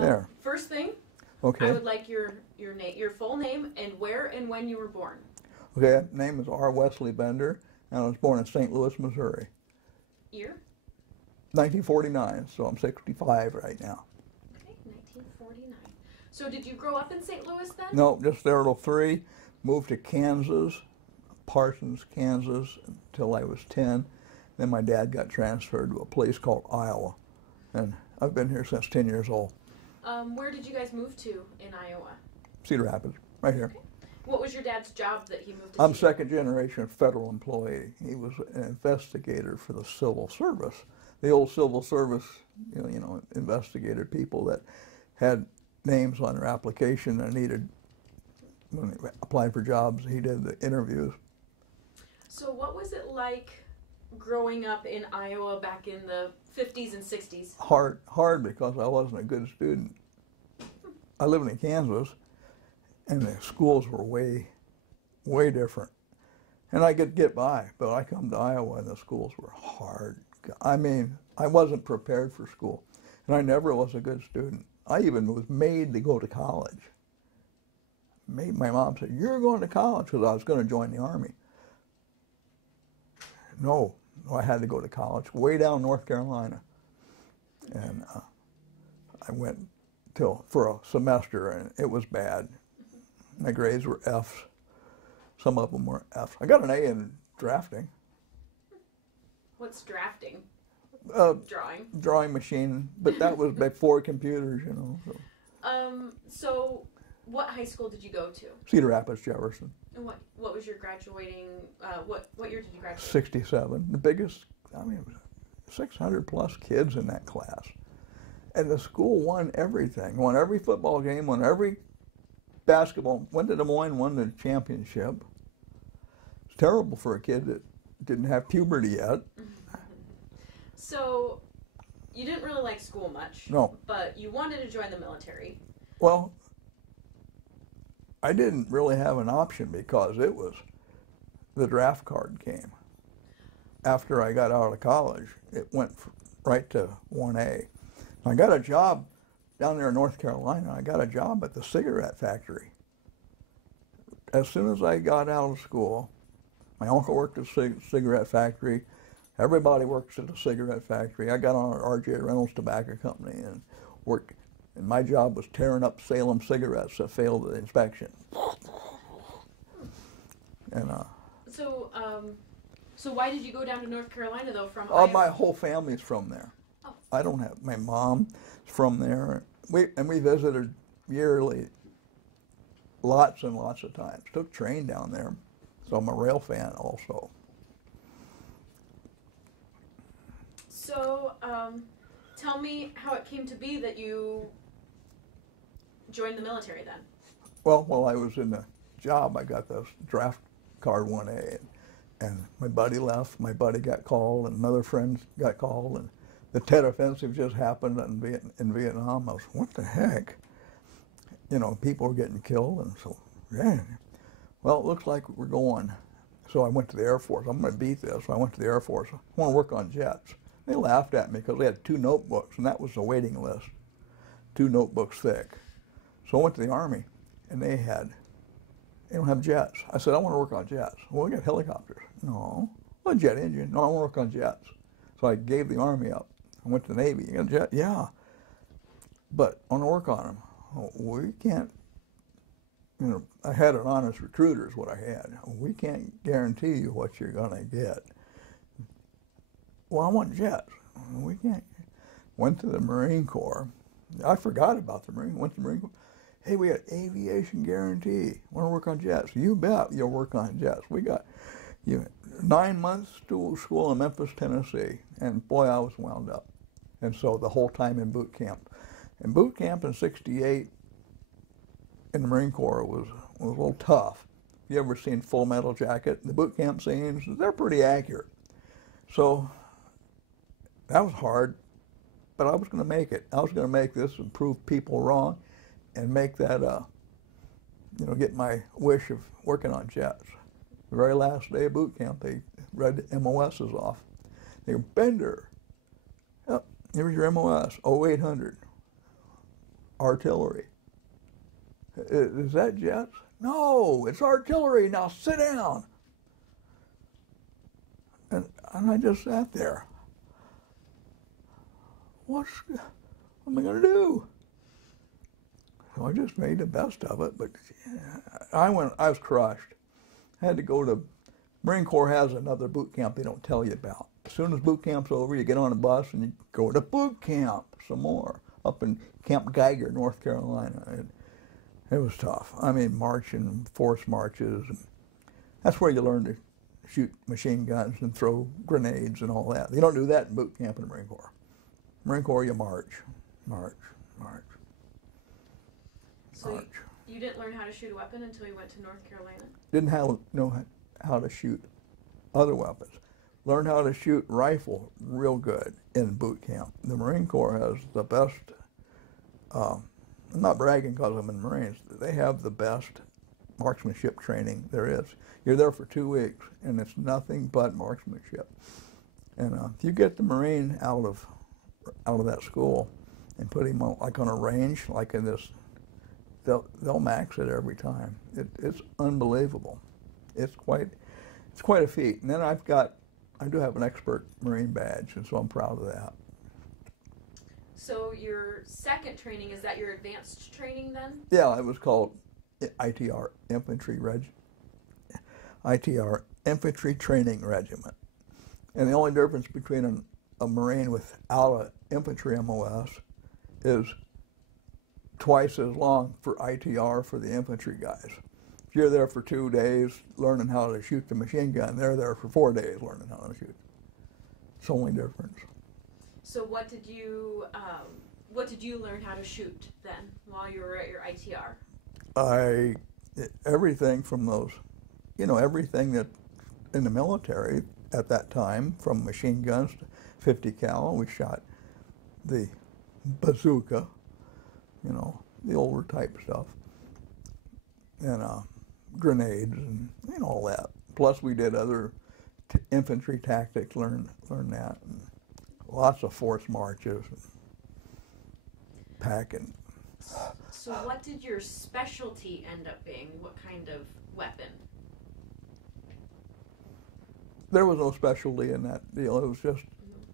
There. First thing, Okay. I would like your full name and where and when you were born. Okay, name is R. Wesley Bender, and I was born in St. Louis, Missouri. Year? 1949, so I'm 65 right now. Okay, 1949. So did you grow up in St. Louis then? No, just there till 3. Moved to Kansas, Parsons, Kansas, until I was 10. Then my dad got transferred to a place called Iowa, and I've been here since 10 years old. Where did you guys move to in Iowa? Cedar Rapids, right here. Okay. What was your dad's job that he moved to? I'm second generation federal employee. He was an investigator for the civil service. The old civil service, investigated people that had names on their application and needed, when they applied for jobs, he did the interviews. So what was it like growing up in Iowa back in the 50s and 60s? Hard because I wasn't a good student. I lived in Kansas, and the schools were way different. And I could get by, but I come to Iowa and the schools were hard. I mean, I wasn't prepared for school, and I never was a good student. I even was made to go to college. My mom said, "You're going to college," because I was going to join the Army. No, I had to go to college, way down North Carolina. And I went for a semester, and it was bad. My grades were Fs. Some of them were Fs. I got an A in drafting. What's drafting? Drawing. Drawing machine, but that was before computers, So what high school did you go to? Cedar Rapids, Jefferson. And what was your graduating, what year did you graduate? 67. The biggest, it was 600 plus kids in that class. And the school won everything, won every football game, won every basketball, went to Des Moines, won the championship. It's terrible for a kid that didn't have puberty yet. So you didn't really like school much. No. But you wanted to join the military. Well, I didn't really have an option because the draft card came. After I got out of college, it went right to 1A. I got a job down there in North Carolina. I got a job at the cigarette factory. As soon as I got out of school, my uncle worked at a cigarette factory. Everybody works at a cigarette factory. I got on at R.J. Reynolds Tobacco Company and worked. And my job was tearing up Salem cigarettes that failed the inspection. And so why did you go down to North Carolina though from Iowa? My whole family's from there. Oh. I don't have my mom's from there. We visited yearly, lots and lots of times. Took train down there, so I'm a rail fan also. So tell me how it came to be that you joined the military then. Well, while I was in the job, I got the draft card 1A, and my buddy left. My buddy got called, and another friend got called, and the Tet Offensive just happened in Vietnam. I was, what the heck? People were getting killed, and so, yeah. Well, it looks like we're going. So I went to the Air Force. I'm going to beat this. So I went to the Air Force. I want to work on jets. They laughed at me because they had 2 notebooks, and that was the waiting list, 2 notebooks thick. So I went to the Army, and they don't have jets. I said, I want to work on jets. Well, we got helicopters. No. Well, a jet engine. No, I want to work on jets. So I gave the Army up. I went to the Navy. You got a jet? Yeah. But I want to work on them. Oh, we can't, I had an honest recruiter is what I had. We can't guarantee you what you're going to get. Well, I want jets. We can't. Went to the Marine Corps. I forgot about the Marine. Went to the Marine Corps. Hey, we got aviation guarantee. Want to work on jets? You bet you'll work on jets. We got 9 months school in Memphis, Tennessee, and boy, I was wound up. And so the whole time in boot camp. And boot camp in '68 in the Marine Corps was a little tough. If you ever seen Full Metal Jacket, the boot camp scenes, they're pretty accurate. So that was hard, but I was going to make it. I was going to make this and prove people wrong and make that, get my wish of working on jets. The very last day of boot camp, they read MOSs off. They go, Bender, yep, here's your MOS, 0800. artillery. Is that jets? No, it's artillery. Now sit down. And I just sat there. What am I going to do? So I just made the best of it, but I was crushed. I had to go to, Marine Corps has another boot camp they don't tell you about. As soon as boot camp's over, you get on a bus and you go to boot camp some more, up in Camp Geiger, North Carolina. It was tough. I mean, marching, force marches. And that's where you learn to shoot machine guns and throw grenades and all that. You don't do that in boot camp in the Marine Corps. Marine Corps, you march, march, march. So you didn't learn how to shoot a weapon until you went to North Carolina? Didn't know how to shoot other weapons. Learned how to shoot rifle real good in boot camp. The Marine Corps has the best, I'm not bragging because I'm in the Marines, they have the best marksmanship training there is. You're there for 2 weeks and it's nothing but marksmanship. And if you get the Marine out of that school and put him on, like on a range, like in this, they'll max it every time. It's unbelievable. It's quite a feat. And then I do have an expert Marine badge, and so I'm proud of that. So your second training, is that your advanced training then? Yeah, it was called ITR Infantry Training Regiment. And the only difference between a Marine without an infantry MOS is twice as long for ITR for the infantry guys. If you're there for 2 days learning how to shoot the machine gun, they're there for 4 days learning how to shoot. It's the only difference. So what did you learn how to shoot then while you were at your ITR? Everything from those, everything that in the military at that time, from machine guns to 50 cal, we shot the bazooka, the older type stuff, and grenades and all that. Plus we did other infantry tactics, learn that, and lots of force marches and packing. So what did your specialty end up being? What kind of weapon? There was no specialty in that deal. It was just,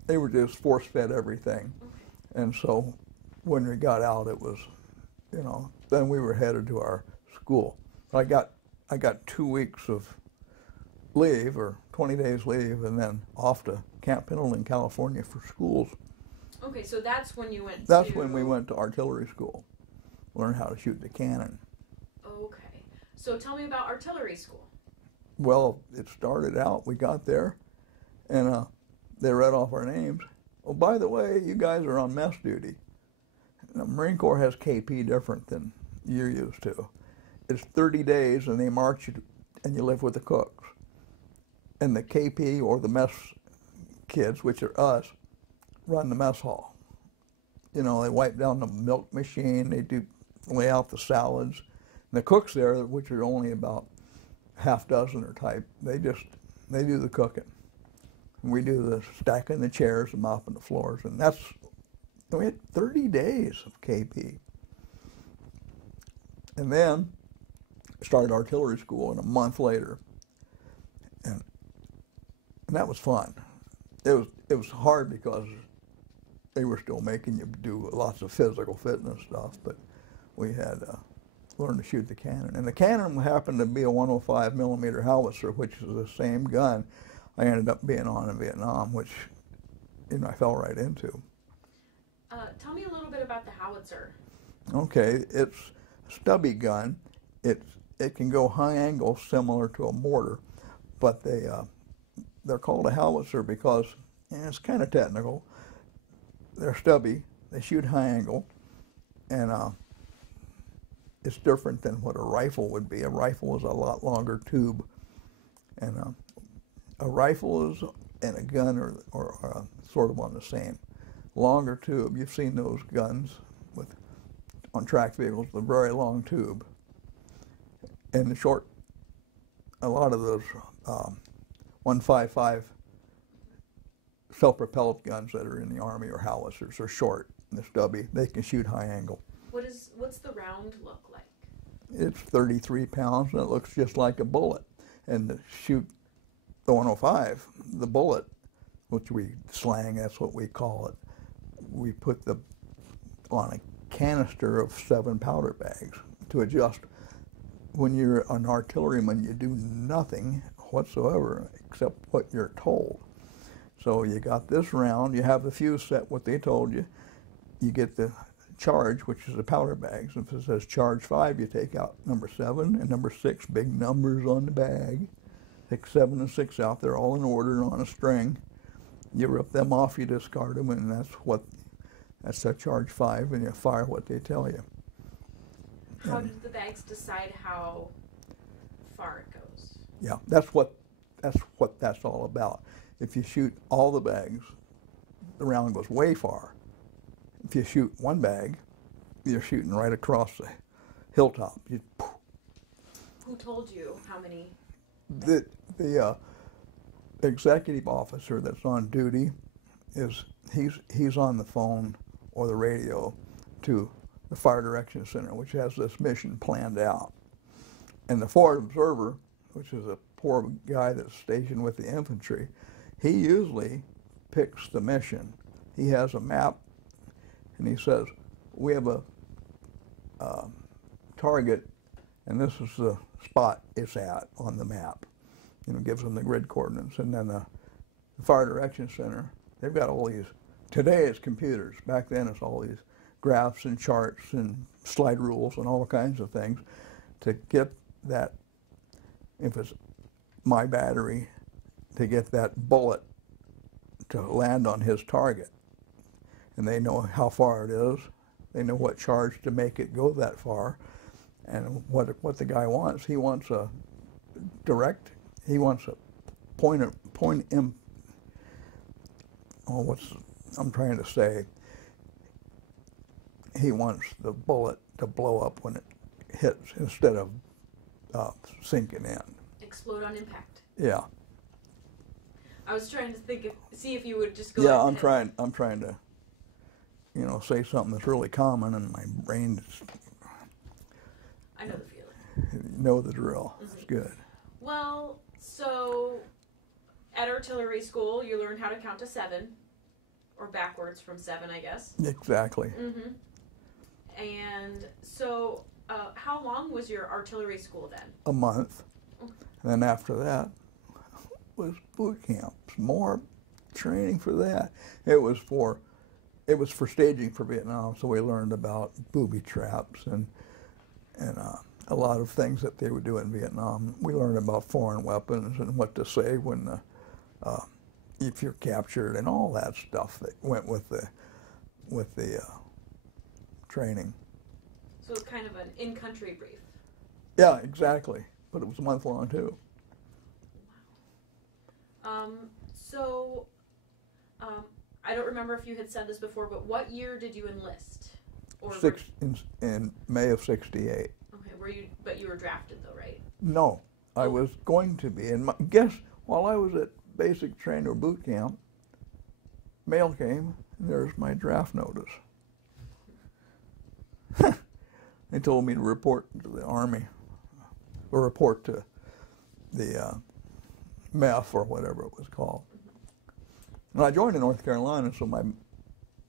they were just force-fed everything. Okay. And so when we got out, it was, then we were headed to our school. I got 2 weeks of leave, or 20 days leave, and then off to Camp Pendleton, California for schools. Okay, so that's when you went That's when we went to artillery school, learn how to shoot the cannon. Okay, so tell me about artillery school. Well, it started out, we got there, and they read off our names. Oh, by the way, you guys are on mess duty. The Marine Corps has KP different than you're used to. It's 30 days, and they march you, and you live with the cooks. And the KP, or the mess kids, which are us, run the mess hall. They wipe down the milk machine, they lay out the salads. And the cooks there, which are only about half dozen or type, they do the cooking. And we do the stacking the chairs and mopping the floors, and we had 30 days of KP. And then started artillery school, and a month later, and that was fun. It was hard because they were still making you do lots of physical fitness stuff, but we had learned to shoot the cannon. And the cannon happened to be a 105 millimeter howitzer, which is the same gun I ended up being on in Vietnam, which I fell right into. Tell me a little bit about the howitzer. Okay, it's a stubby gun. It can go high angle, similar to a mortar, but they're called a howitzer because, and it's kind of technical, they're stubby, they shoot high angle, and it's different than what a rifle would be. A rifle is a lot longer tube, and a rifle and a gun are sort of on the same. Longer tube, you've seen those guns on track vehicles, the very long tube. And the short, a lot of those 155 self-propelled guns that are in the Army or howitzers are short and they're stubby. They can shoot high angle. What's the round look like? It's 33 pounds, and it looks just like a bullet. And to shoot the 105, the bullet, which we slang, that's what we call it, we put on a canister of 7 powder bags to adjust. When you're an artilleryman, you do nothing whatsoever except what you're told. So you got this round, you have the fuse set, what they told you. You get the charge, which is the powder bags. If it says charge 5, you take out number 7 and number 6, big numbers on the bag. Take 7 and 6 out, they're all in order on a string. You rip them off, you discard them, and that's a charge 5, and you fire what they tell you. How do the bags decide how far it goes? Yeah, that's what that's all about. If you shoot all the bags, the round goes way far. If you shoot one bag, you're shooting right across the hilltop. Who told you how many? The executive officer that's on duty he's on the phone or the radio to the Fire Direction Center, which has this mission planned out. And the forward observer, which is a poor guy that's stationed with the infantry, he usually picks the mission. He has a map, and he says, we have a target, and this is the spot it's at on the map. Gives them the grid coordinates. And then the Fire Direction Center, they've got all these, today it's computers. Back then it's all these graphs and charts and slide rules and all kinds of things to get that, if it's my battery, to get that bullet to land on his target. And they know how far it is. They know what charge to make it go that far. And what the guy wants, he wants a direct, he wants a I'm trying to say, he wants the bullet to blow up when it hits instead of sinking in. Explode on impact. Yeah. I was trying to see if you would just go. Yeah, I'm trying to, say something that's really common, and my brain. I know the feeling. You know the drill. Mm-hmm. It's good. Well, so at artillery school, you learned how to count to 7, or backwards from 7, I guess. Exactly. Mm-hmm. And so, how long was your artillery school then? A month. Okay. And then after that was boot camp. More training for that. It was for staging for Vietnam, so we learned about booby traps and a lot of things that they would do in Vietnam. We learned about foreign weapons and what to say when if you're captured and all that stuff that went with the training. So it's kind of an in-country brief. Yeah, exactly. But it was a month long too. Wow. I don't remember if you had said this before, but what year did you enlist? In May of '68. Okay, but you were drafted though, right? No, I was going to be. And guess, while I was at basic training or boot camp, mail came, and there's my draft notice. They told me to report to the Army, or report to the MEF or whatever it was called. And I joined in North Carolina, so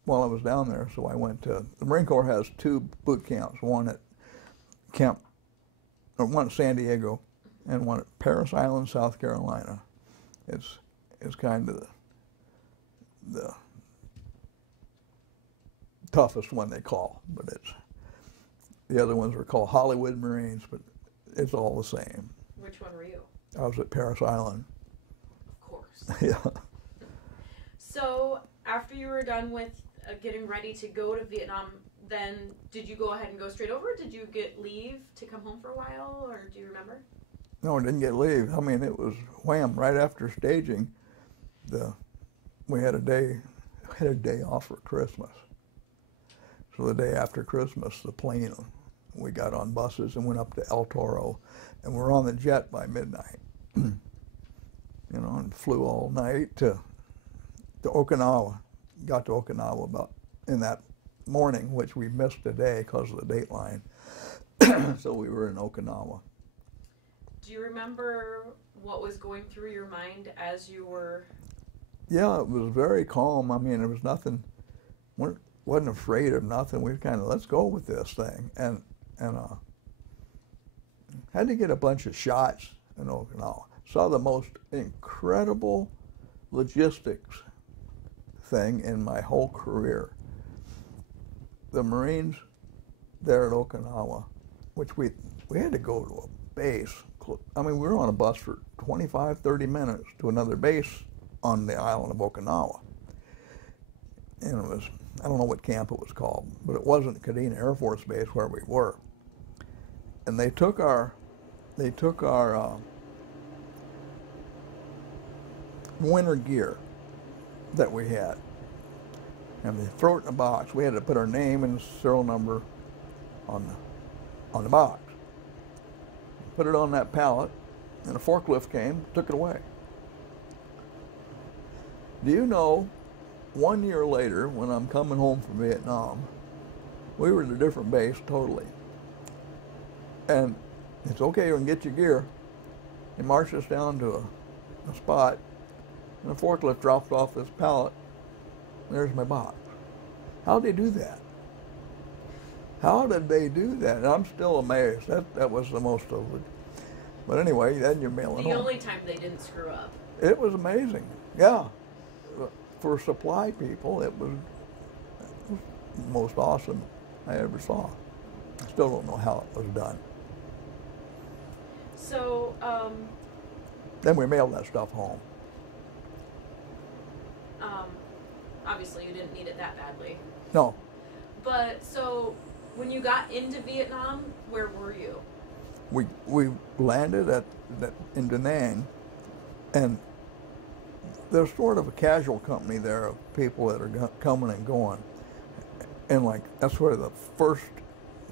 while I was down there, so I went to, the Marine Corps has 2 boot camps, one at one at San Diego and one at Parris Island, South Carolina. It's kind of the toughest one they call, but the other ones were called Hollywood Marines, but it's all the same. Which one were you? I was at Parris Island. Of course. Yeah. So after you were done with getting ready to go to Vietnam, then did you go ahead and go straight over? Did you get leave to come home for a while, or do you remember? No, I didn't get leave. I mean, it was wham, right after staging. We had a day off for Christmas. So the day after Christmas, we got on buses and went up to El Toro, and we're on the jet by midnight. And flew all night to Okinawa. Got to Okinawa about in that morning, which we missed today because of the date line. So we were in Okinawa. Do you remember what was going through your mind as you were? Yeah, it was very calm. I mean, there was nothing, wasn't afraid of nothing. We kind of, let's go with this thing. And had to get a bunch of shots in Okinawa. Saw the most incredible logistics thing in my whole career. The Marines there at Okinawa, which we had to go to a base. I mean, we were on a bus for 25, 30 minutes to another base on the island of Okinawa. And it was, I don't know what camp it was called, but it wasn't Kadena Air Force Base where we were. And they took our winter gear that we had, and they throw it in a box. We had to put our name and serial number on the box. Put it on that pallet, and a forklift came, took it away. Do you know, 1 year later, when I'm coming home from Vietnam, we were at a different base totally. And it's okay, you can get your gear. They marched us down to a spot, and the forklift dropped off this pallet. There's my box. How'd they do that? How did they do that? And I'm still amazed. That was the most of it. But anyway, then you mail it home. The only time they didn't screw up. It was amazing. Yeah. For supply people, it was the most awesome I ever saw. I still don't know how it was done. So, Then we mailed that stuff home. obviously you didn't need it that badly. No. But, so, when you got into Vietnam, where were you? We landed in Da Nang, and there's sort of a casual company there of people that are coming and going. And like, that's where the first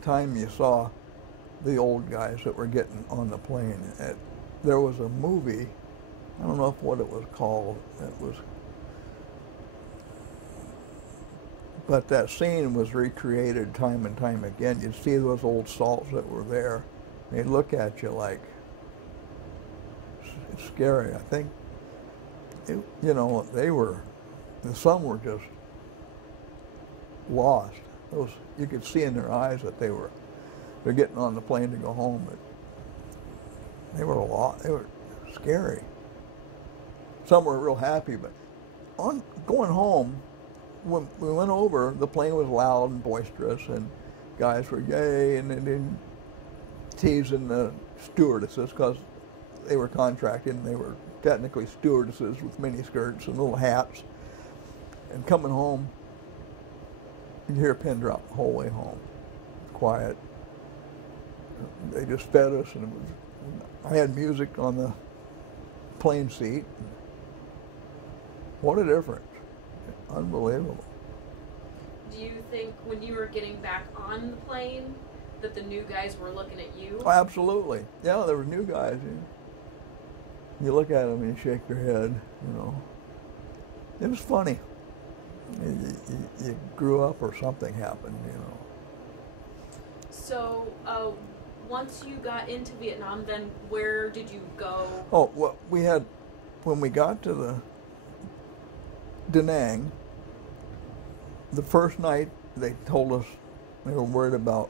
time you saw the old guys that were getting on the plane. There was a movie, I don't know what it was called, but that scene was recreated time and time again. You'd see those old salts that were there. They'd look at you like, it's scary. I think, some were just lost. You could see in their eyes that they're getting on the plane to go home, but they were scary. Some were real happy, but on going home, when we went over, the plane was loud and boisterous, and guys were yay, and then teasing the stewardesses because they were contracted and they were technically stewardesses with mini skirts and little hats. And coming home, you hear a pin drop the whole way home. Quiet. They just fed us, and I had music on the plane seat. What a difference. Unbelievable. Do you think when you were getting back on the plane that the new guys were looking at you? Oh, absolutely. Yeah, there were new guys. You look at them and you shake your head, It was funny. You grew up or something happened, So, once you got into Vietnam, then where did you go? Oh, well, when we got to the Da Nang, the first night they told us they were worried about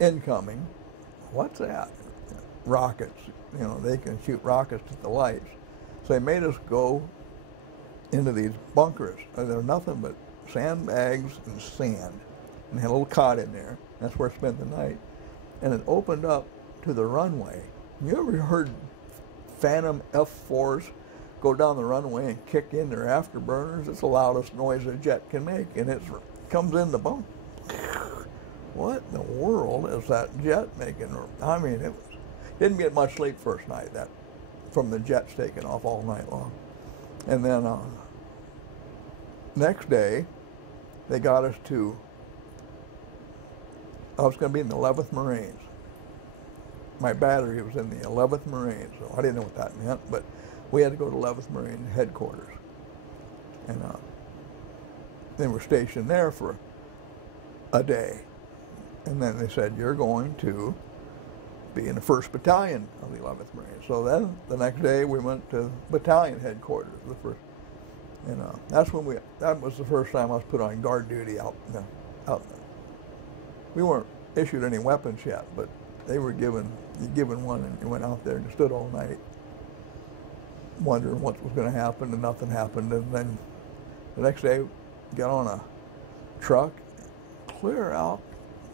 incoming. What's that? Rockets. They can shoot rockets at the lights. So they made us go into these bunkers. They're nothing but sandbags and sand. And they had a little cot in there. That's where I spent the night. And it opened up to the runway. You ever heard Phantom F-4s go down the runway and kick in their afterburners? It's the loudest noise a jet can make, and it comes in the bump. What in the world is that jet making? I mean, didn't get much sleep first night from the jets taking off all night long. And then next day, they got us to, I was going to be in the 11th Marines. My battery was in the 11th Marines, so I didn't know what that meant, but we had to go to 11th Marine headquarters. And they were stationed there for a day. And then they said, you're going to be in the 1st Battalion of the 11th Marines. So then the next day we went to battalion headquarters, the first, that was the first time I was put on guard duty out in the, we weren't issued any weapons yet, but they were given one, and you went out there and stood all night wondering what was going to happen, and nothing happened. And then the next day, got on a truck, clear out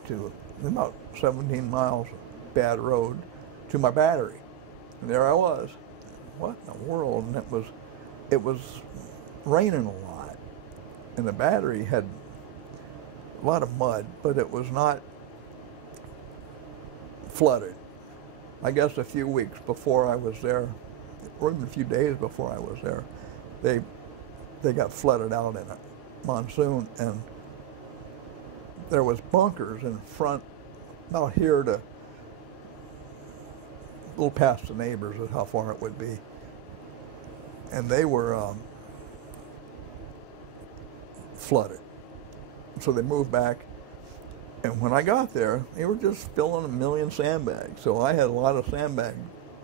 to about 17 miles bad road to my battery. And there I was. What in the world? And it was raining a lot. And the battery had a lot of mud, but it was not flooded. I guess a few weeks before I was there, or even a few days before I was there, they got flooded out in a monsoon, and there was bunkers in front, about here to a little past the neighbors is how far it would be. And they were flooded. So they moved back, and when I got there, they were just filling a million sandbags. So I had a lot of sandbag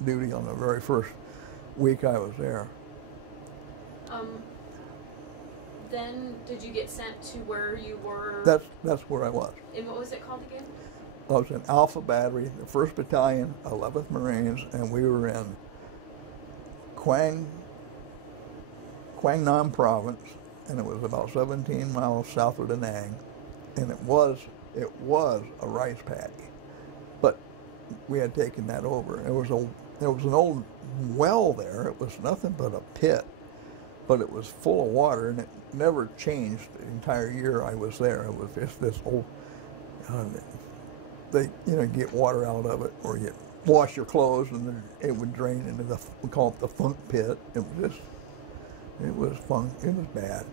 duty on the very first week I was there. Then did you get sent to where you were? That's where I was. And what was it called again? I was in Alpha Battery, the 1st Battalion, 11th Marines, and we were in Quang Nam Province, and it was about 17 miles south of Da Nang, and it was a rice paddy, but we had taken that over. There was an old well there. It was nothing but a pit, but it was full of water, and it never changed the entire year I was there. It was just this old, they get water out of it, or you wash your clothes, and then it would drain into we call it the funk pit. It was funk. It was bad,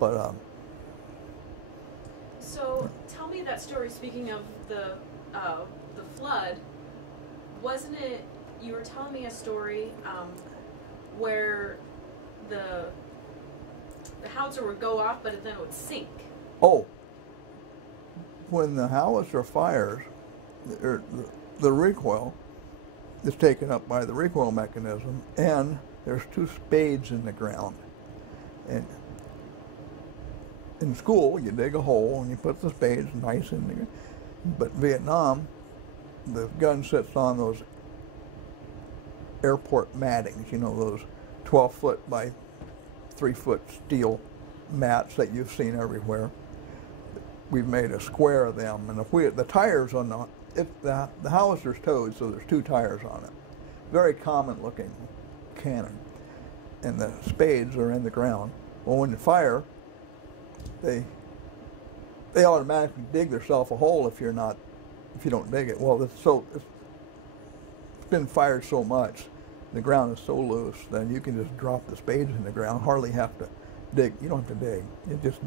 but So tell me that story. Speaking of the flood, wasn't it? You were telling me a story where the howitzer would go off, but then it would sink. Oh, when the howitzer fires, the recoil is taken up by the recoil mechanism, and there's 2 spades in the ground. And in school, you dig a hole and you put the spades nice in there. But Vietnam, the gun sits on those airport mattings, those 12-foot by 3-foot steel mats that you've seen everywhere. We've made a square of them, and the tires on the howitzer's towed, so there's 2 tires on it. Very common looking cannon, and the spades are in the ground. Well, when you fire, they automatically dig themselves a hole if you don't dig it. Well, it's been fired so much, the ground is so loose, then you can just drop the spades in the ground, hardly have to dig. You don't have to dig. It just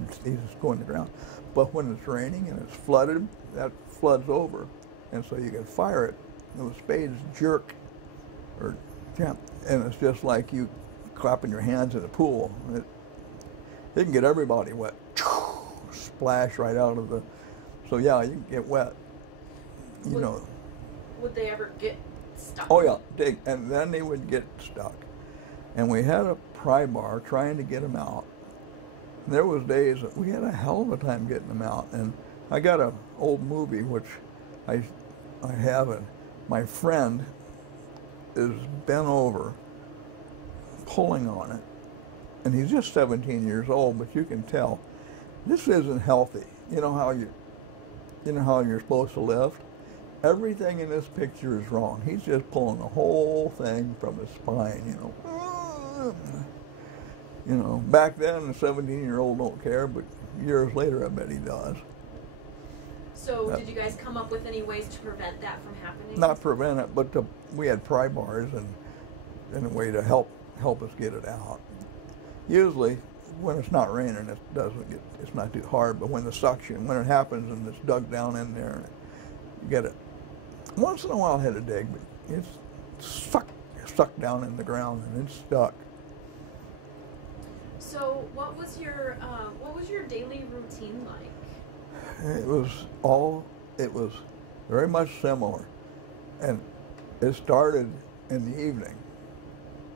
go in the ground. But when it's raining and it's flooded, that floods over, and so you can fire it. And the spades jerk or jump, and it's just like you clapping your hands in a pool. It can get everybody wet. Splash right out of the. So yeah, you can get wet. Would they ever get stuck? Oh yeah, dig, and then they would get stuck. And we had a pry bar trying to get them out. And there was days that we had a hell of a time getting them out. And I got an old movie which I have, and my friend is bent over, pulling on it, and he's just 17 years old, but you can tell this isn't healthy. You know how you're supposed to lift? Everything in this picture is wrong. He's just pulling the whole thing from his spine, Back then, a 17-year-old don't care, but years later, I bet he does. So did you guys come up with any ways to prevent that from happening? Not prevent it, but we had pry bars and a way to help us get it out. Usually, when it's not raining, it's not too hard, but when it happens and it's dug down in there, you get it. Once in a while I had to dig, but it's stuck down in the ground and it's stuck. So what was your daily routine like? It was very much similar. And it started in the evening.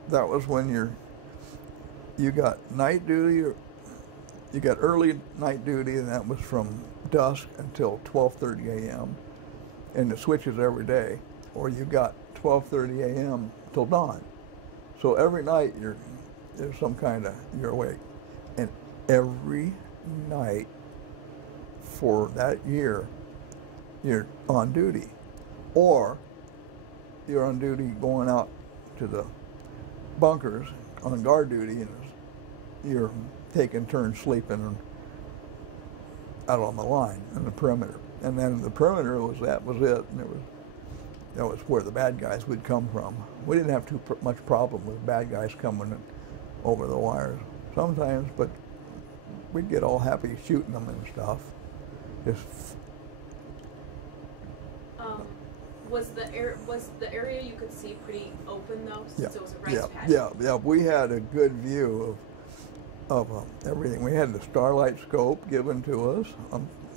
That was when you got night duty, or you got early night duty, and that was from dusk until 12:30 a.m. and it switches every day. Or you got 12:30 a.m. till dawn. So every night there's some kind of, you're awake. And every night for that year, you're on duty. Or you're on duty going out to the bunkers on guard duty, and you're taking turns sleeping out on the line in the perimeter. And then the perimeter was it, and that was where the bad guys would come from. We didn't have too much problem with bad guys coming over the wires sometimes, but we'd get all happy shooting them and stuff. Just was the area you could see pretty open though, since it was a rice paddy? Yeah. We had a good view of everything. We had the starlight scope given to us.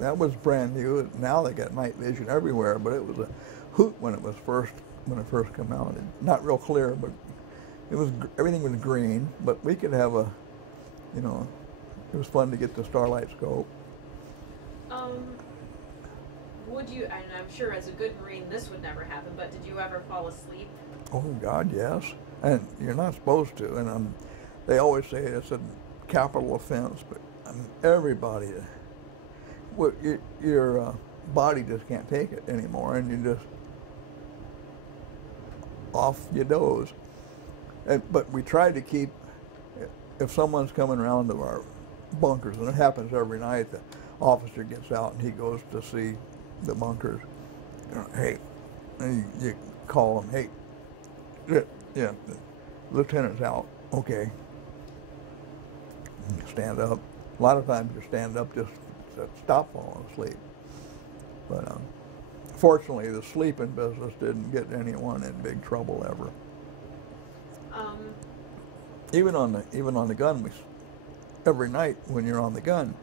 That was brand new. Now they got night vision everywhere, but it was a hoot when it first came out. Not real clear, but everything was green. But we could have it was fun to get the starlight scope. Would you, and I'm sure as a good Marine this would never happen, but did you ever fall asleep? Oh God, yes. And you're not supposed to. And they always say it's a capital offense, but everybody, your body just can't take it anymore, and you just off you doze. But we tried to keep, if someone's coming around to our bunkers, and it happens every night, the officer gets out and he goes to see the bunkers. Hey, and you call them, hey, yeah, the lieutenant's out, okay. You stand up. A lot of times you stand up just to stop falling asleep. But fortunately, the sleeping business didn't get anyone in big trouble ever. Even on the gun, every night when you're on the gun,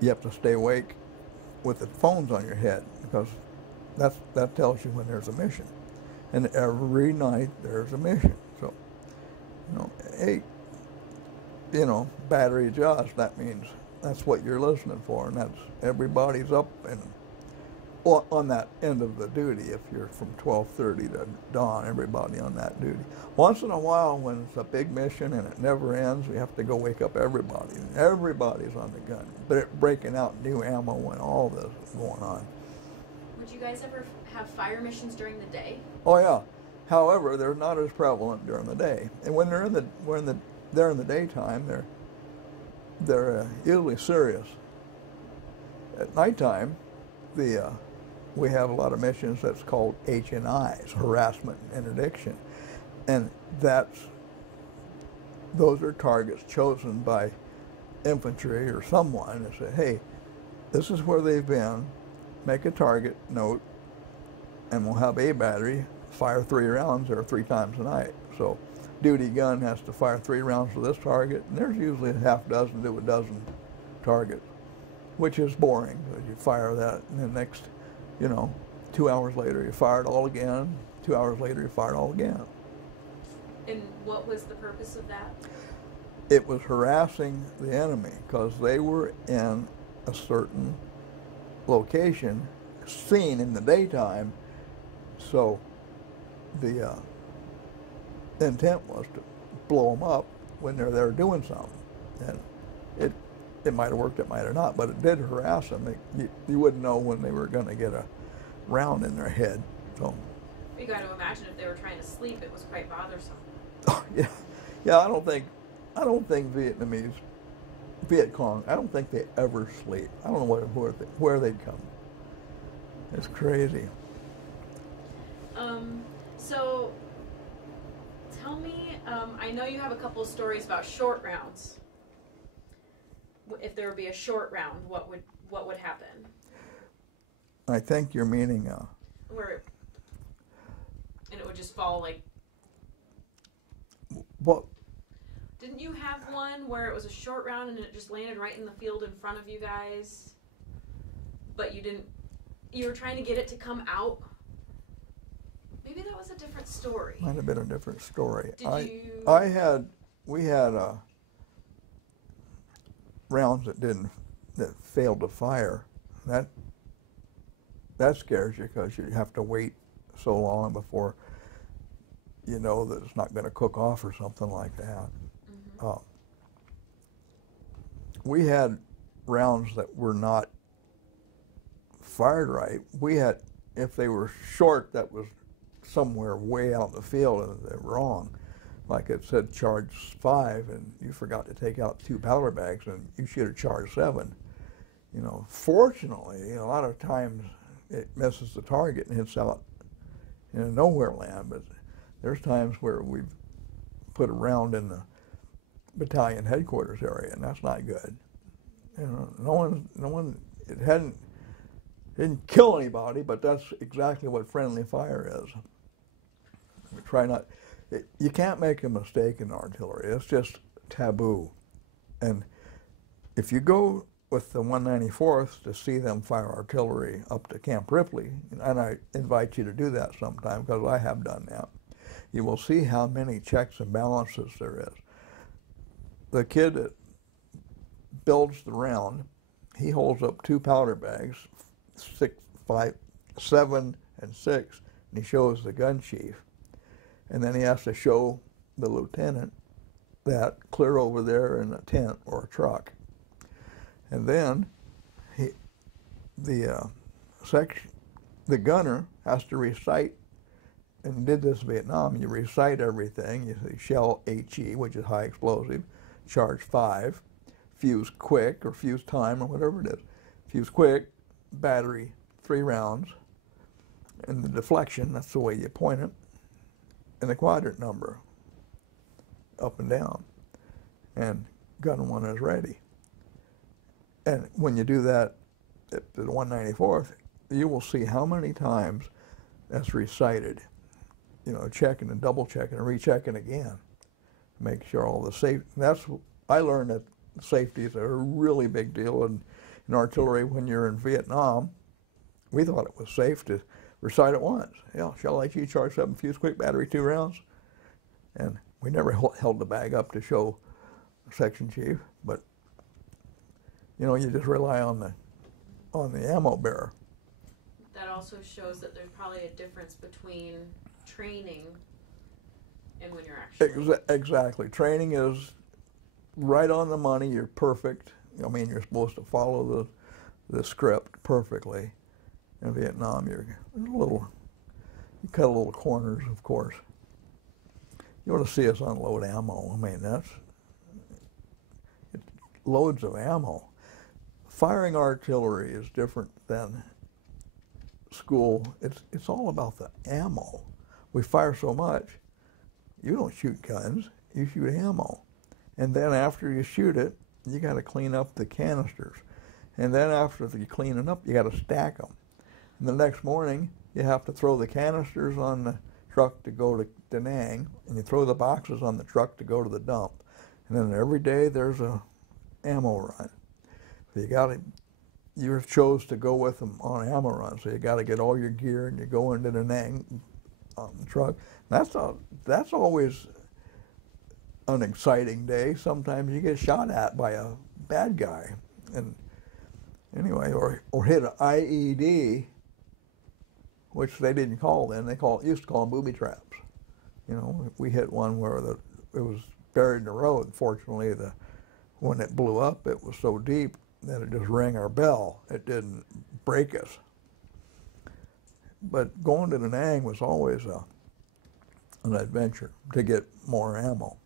you have to stay awake with the phones on your head, because that tells you when there's a mission. And every night there's a mission. So, hey, battery adjust, that means that's what you're listening for, and that's everybody's up and on that end of the duty. If you're from 12:30 to dawn, everybody on that duty. Once in a while, when it's a big mission and it never ends, we have to go wake up everybody. Everybody's on the gun, but breaking out new ammo and all this is going on. Would you guys ever have fire missions during the day? Oh yeah. However, they're not as prevalent during the day, and when they're in the daytime, they're usually serious. At nighttime, we have a lot of missions that's called H&Is, harassment and interdiction, and those are targets chosen by infantry or someone and say, hey, this is where they've been, make a target note, and we'll have a battery fire 3 rounds there 3 times a night. So duty gun has to fire 3 rounds for this target, and there's usually a half dozen to a dozen targets, which is boring, because you fire that, and the next, 2 hours later you fire it all again, 2 hours later you fire it all again. And what was the purpose of that? It was harassing the enemy, because they were in a certain location, seen in the daytime, so the intent was to blow them up when they're there doing something. And it might have worked, it might have not, but it did harass them. You wouldn't know when they were going to get a round in their head. So you got to imagine if they were trying to sleep, it was quite bothersome. Oh, yeah. I don't think Viet Cong, I don't think they ever sleep. I don't know where they'd come. It's crazy. So tell me, I know you have a couple of stories about short rounds. If there would be a short round, what would happen? I think you're meaning and it would just fall like. What? Didn't you have one where it was a short round and it just landed right in the field in front of you guys? But you didn't, you were trying to get it to come out? Maybe that was a different story. Might have been a different story. We had rounds that failed to fire. That scares you because you have to wait so long before you know that it's not going to cook off or something like that. Mm-hmm. We had rounds that were not fired right. We had, if they were short, that was somewhere way out in the field and they're wrong. Like it said charge 5 and you forgot to take out 2 powder bags and you should have charged 7. You know, fortunately, a lot of times it misses the target and hits out in a nowhere land, but there's times where we've put a round in the battalion headquarters area and that's not good. You know, no one, it didn't kill anybody, but that's exactly what friendly fire is. We try not, you can't make a mistake in artillery. It's just taboo. And if you go with the 194th to see them fire artillery up to Camp Ripley, and I invite you to do that sometime because I have done that, you will see how many checks and balances there is. The kid that builds the round, he holds up 2 powder bags, 6, 5, 7, and 6, and he shows the gun chief. And then he has to show the lieutenant that clear over there in a tent or a truck. And then the gunner has to recite, and did this in Vietnam, you recite everything. You say shell HE, which is high explosive, charge 5, fuse quick or fuse time or whatever it is. Fuse quick, battery 3 rounds, and the deflection, that's the way you point it, and the quadrant number, up and down, and gun 1 is ready. And when you do that at the 194th, you will see how many times that's recited. You know, checking and double checking and rechecking again. Make sure all the safe. I learned that safety is a really big deal in artillery. When you're in Vietnam, we thought it was safe to recite it once. Yeah, shell HE, charge 7, fuse quick, battery 2 rounds. And we never held the bag up to show the section chief, but you know, you just rely on the ammo bearer. That also shows that there's probably a difference between training and when you're actually... Exactly. Training is right on the money. You're perfect. I mean, you're supposed to follow the script perfectly. In Vietnam, you cut a little corners, of course. You want to see us unload ammo. I mean, that's loads of ammo. Firing artillery is different than school. It's all about the ammo. We fire so much. You don't shoot guns, you shoot ammo. And then after you shoot it, you got to clean up the canisters. And then after you clean it up, you got to stack them. And the next morning, you have to throw the canisters on the truck to go to Da Nang, and you throw the boxes on the truck to go to the dump. And then every day there's a ammo run. So you chose to go with them on ammo run, so you got to get all your gear and you go into Da Nang on the truck. That's always an exciting day. Sometimes you get shot at by a bad guy, and anyway, or hit an IED, which they didn't call then. They used to call them booby traps. You know, we hit one where it was buried in the road. Fortunately, when it blew up, it was so deep that it just rang our bell. It didn't break us. But going to Da Nang was always an adventure to get more ammo.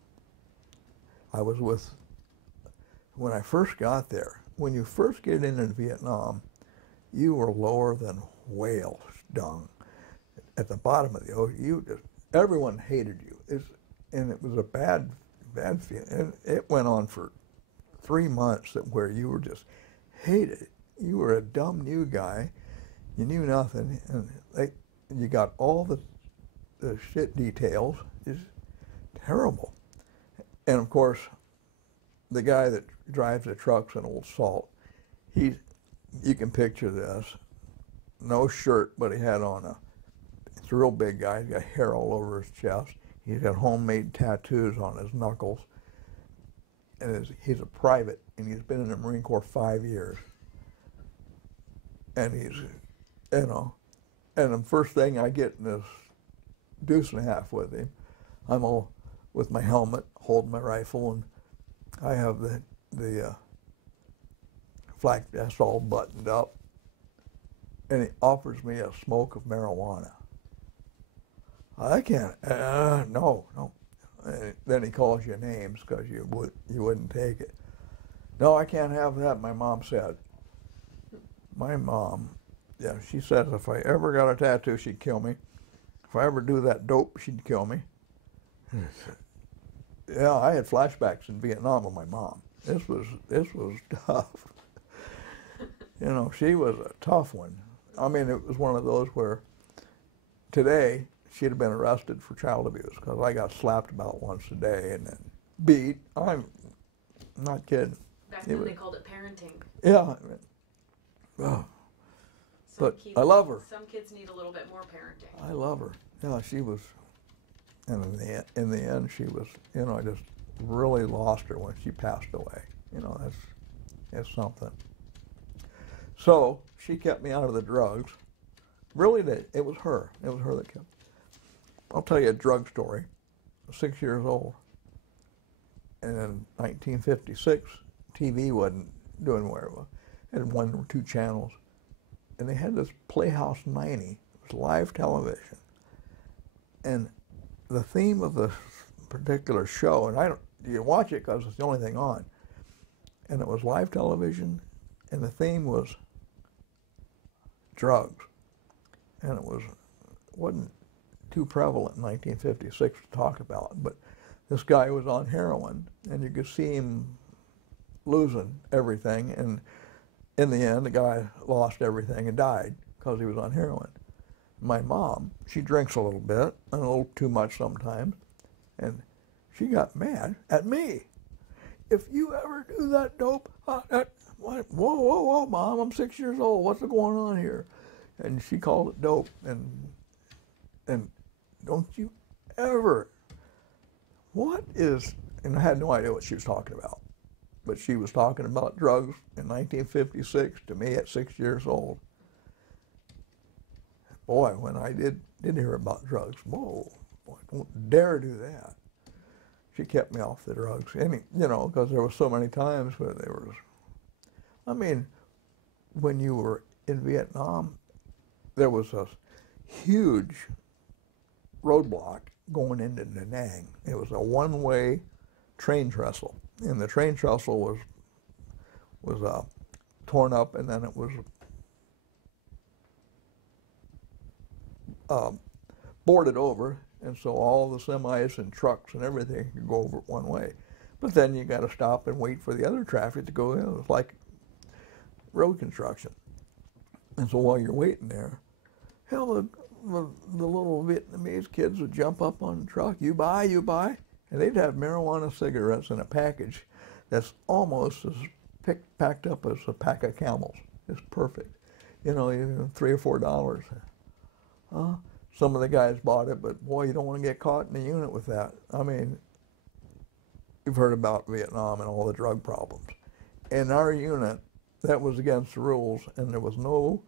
When I first got there, when you first get into Vietnam, you were lower than whale dung. At the bottom of the ocean, everyone hated you. And it was a bad feeling. And it went on for 3 months where you were just hated. You were a dumb new guy. You knew nothing, and you got all the shit details. It's terrible. And of course, the guy that drives the trucks in Old Salt, you can picture this, no shirt, but he had on it's a real big guy. He's got hair all over his chest. He's got homemade tattoos on his knuckles. And he's a private, and he's been in the Marine Corps 5 years. And he's, you know, and the first thing I get in this deuce and a half with him, I'm all with my helmet, holding my rifle, and I have the flak vest all buttoned up, and he offers me a smoke of marijuana. I can't, no. And then he calls you names because you wouldn't take it. No, I can't have that, my mom said. My mom, yeah, she says if I ever got a tattoo, she'd kill me. If I ever do that dope, she'd kill me. Yeah, I had flashbacks in Vietnam with my mom. This was tough. You know, she was a tough one. I mean, it was one of those where today she'd have been arrested for child abuse because I got slapped about once a day and then beat. I'm not kidding. Back then they called it parenting. Yeah. But I love her. Some kids need a little bit more parenting. I love her. Yeah, she was, and in the end, she was, you know, I just really lost her when she passed away. You know, that's something. So she kept me out of the drugs. Really did. It was her. It was her that kept. I'll tell you a drug story. I was 6 years old. And in 1956, TV wasn't doing very well. It had 1 or 2 channels. And they had this Playhouse 90. It was live television. And the theme of the particular show, and you watch it because it's the only thing on, and it was live television, and the theme was drugs. And it wasn't too prevalent in 1956 to talk about, but this guy was on heroin, and you could see him losing everything, and in the end, the guy lost everything and died because he was on heroin. My mom, she drinks a little bit, and a little too much sometimes, and she got mad at me. If you ever do that dope, whoa, Mom, I'm 6 years old. What's going on here? And she called it dope, and don't you ever, and I had no idea what she was talking about, but she was talking about drugs in 1956 to me at 6 years old. Boy, when I did hear about drugs, whoa, boy, don't dare do that. She kept me off the drugs, you know, because there were so many times where I mean, when you were in Vietnam, there was a huge roadblock going into Da Nang. It was a one-way train trestle, and the train trestle was torn up, and then it was boarded over, and so all the semis and trucks and everything could go over one way. But then you got to stop and wait for the other traffic to go in. It was like road construction. And so while you're waiting there, hell, the little Vietnamese kids would jump up on the truck, you buy, and they'd have marijuana cigarettes in a package that's almost as packed up as a pack of Camels. It's perfect. You know, $3 or $4. Some of the guys bought it, but boy, you don't want to get caught in the unit with that. I mean, you've heard about Vietnam and all the drug problems. In our unit, that was against the rules, and there was no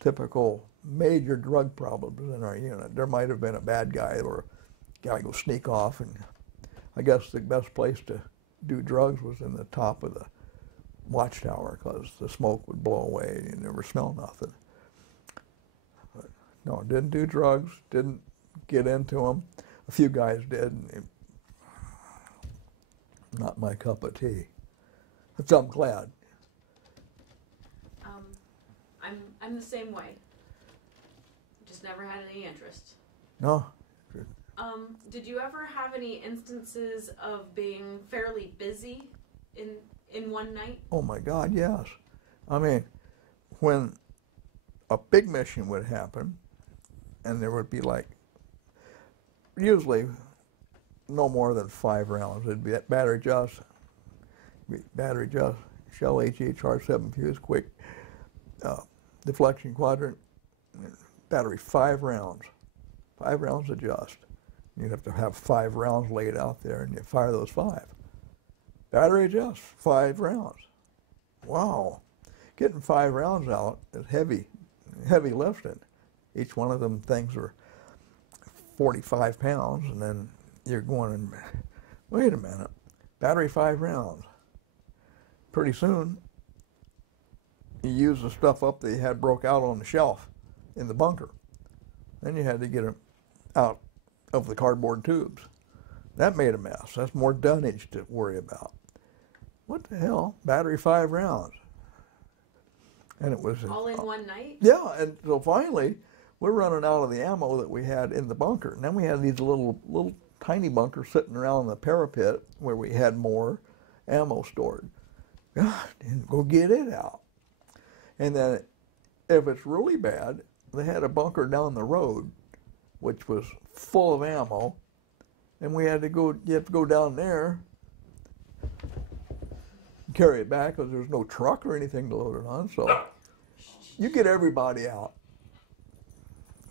typical major drug problems in our unit. There might have been a bad guy or a guy go sneak off, and I guess the best place to do drugs was in the top of the watchtower because the smoke would blow away and you never smell nothing. But no, didn't do drugs, didn't get into them. A few guys did, and not my cup of tea. So I'm glad. I'm the same way. Just never had any interest. No. Did you ever have any instances of being fairly busy in one night? Oh my God, yes. I mean, when a big mission would happen, and there would be like, usually no more than 5 rounds. It'd be battery just, shell HHR 7 fuse, quick, deflection quadrant, battery 5 rounds. 5 rounds adjust. You'd have to have 5 rounds laid out there, and you fire those 5. Battery adjust, 5 rounds. Wow. Getting 5 rounds out is heavy lifting. Each one of them things are 45 pounds, and then you're going, wait a minute, battery 5 rounds. Pretty soon, you use the stuff up that you had broke out on the shelf in the bunker. Then you had to get them out of the cardboard tubes. That made a mess. That's more dunnage to worry about. What the hell? Battery 5 rounds. And it was all in one night? Yeah, and so finally, we're running out of the ammo that we had in the bunker. And then we had these little tiny bunkers sitting around the parapet where we had more ammo stored. God, go get it out. And then if it's really bad, they had a bunker down the road which was full of ammo, and you have to go down there, carry it back because there's no truck or anything to load it on, so you get everybody out.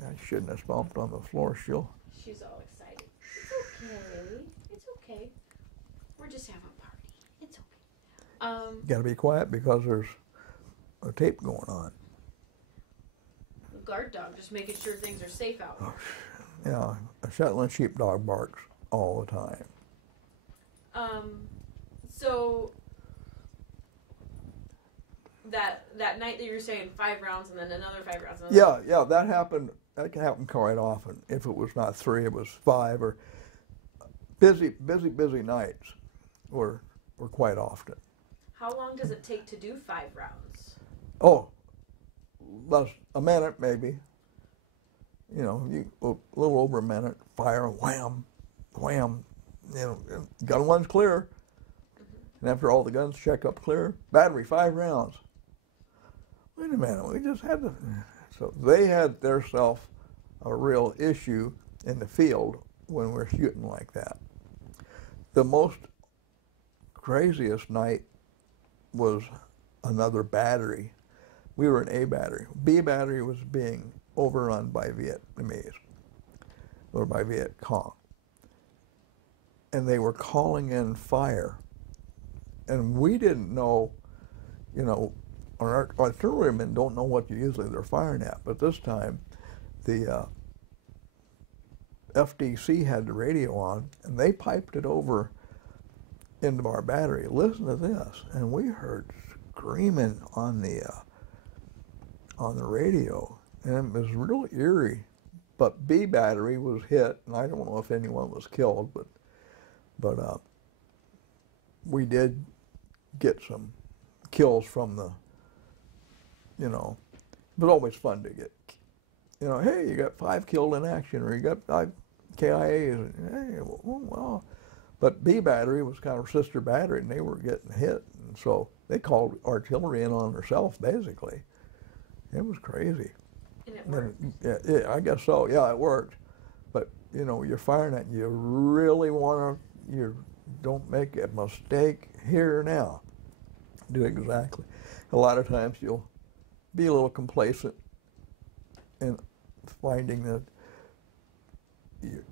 I shouldn't have stomped on the floor, She's all excited. It's okay. We're just having a party. It's okay. You gotta be quiet because there's a tape going on. Guard dog, just making sure things are safe out here. Yeah, a Shetland sheepdog barks all the time. So that night that you were saying 5 rounds and then another 5 rounds. Yeah, that happened. That can happen quite often. If it was not 3, it was 5. Or busy nights were quite often. How long does it take to do 5 rounds? Oh, less a minute maybe. You know, a little over a minute. Fire, wham, wham. You know, gun 1's clear. And after all the guns check up clear, battery 5 rounds. Wait a minute, we just had to. So they had theirself a real issue in the field when we're shooting like that. The most craziest night was another battery. We were an A battery. B battery was being overrun by Vietnamese or by Viet Cong. And they were calling in fire. And we didn't know, you know, our artillerymen don't know what usually they're firing at. But this time, the FDC had the radio on, and they piped it over into our battery. Listen to this. And we heard screaming on the radio. And it was really eerie. But B battery was hit, and I don't know if anyone was killed, but we did get some kills from the, you know, it was always fun to get, you know, hey, you got 5 killed in action, or you got 5 KIAs, hey, well. But B battery was kind of sister battery, and they were getting hit, and so they called artillery in on themselves, basically. It was crazy. And it worked. Yeah, I guess so. Yeah, it worked. But, you know, you're firing it, you really want to, you don't make a mistake here or now. Do exactly. A lot of times you'll be a little complacent in finding that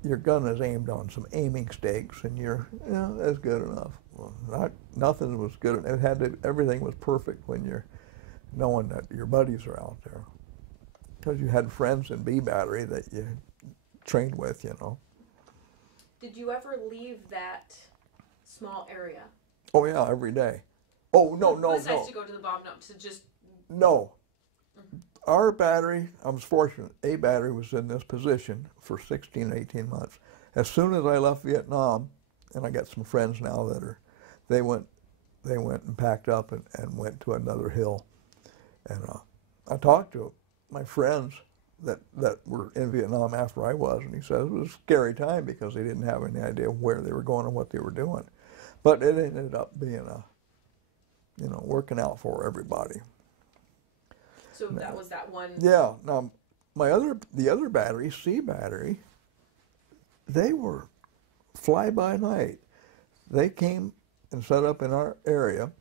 your gun is aimed on some aiming stakes, and that's good enough. Well, nothing was good. Everything was perfect when you're knowing that your buddies are out there, because you had friends in B battery that you trained with, you know. Did you ever leave that small area? Oh yeah, every day. Oh no. Besides to go to the bomb dump, to just. No. Our battery, I was fortunate, A battery was in this position for 16, 18 months. As soon as I left Vietnam, and I got some friends now they went and packed up and went to another hill. And I talked to my friends that were in Vietnam after I was, and he says it was a scary time because they didn't have any idea where they were going or what they were doing. But it ended up being working out for everybody. So that was that one. Yeah. Now, the other battery, C battery, they were fly by night. They came and set up in our area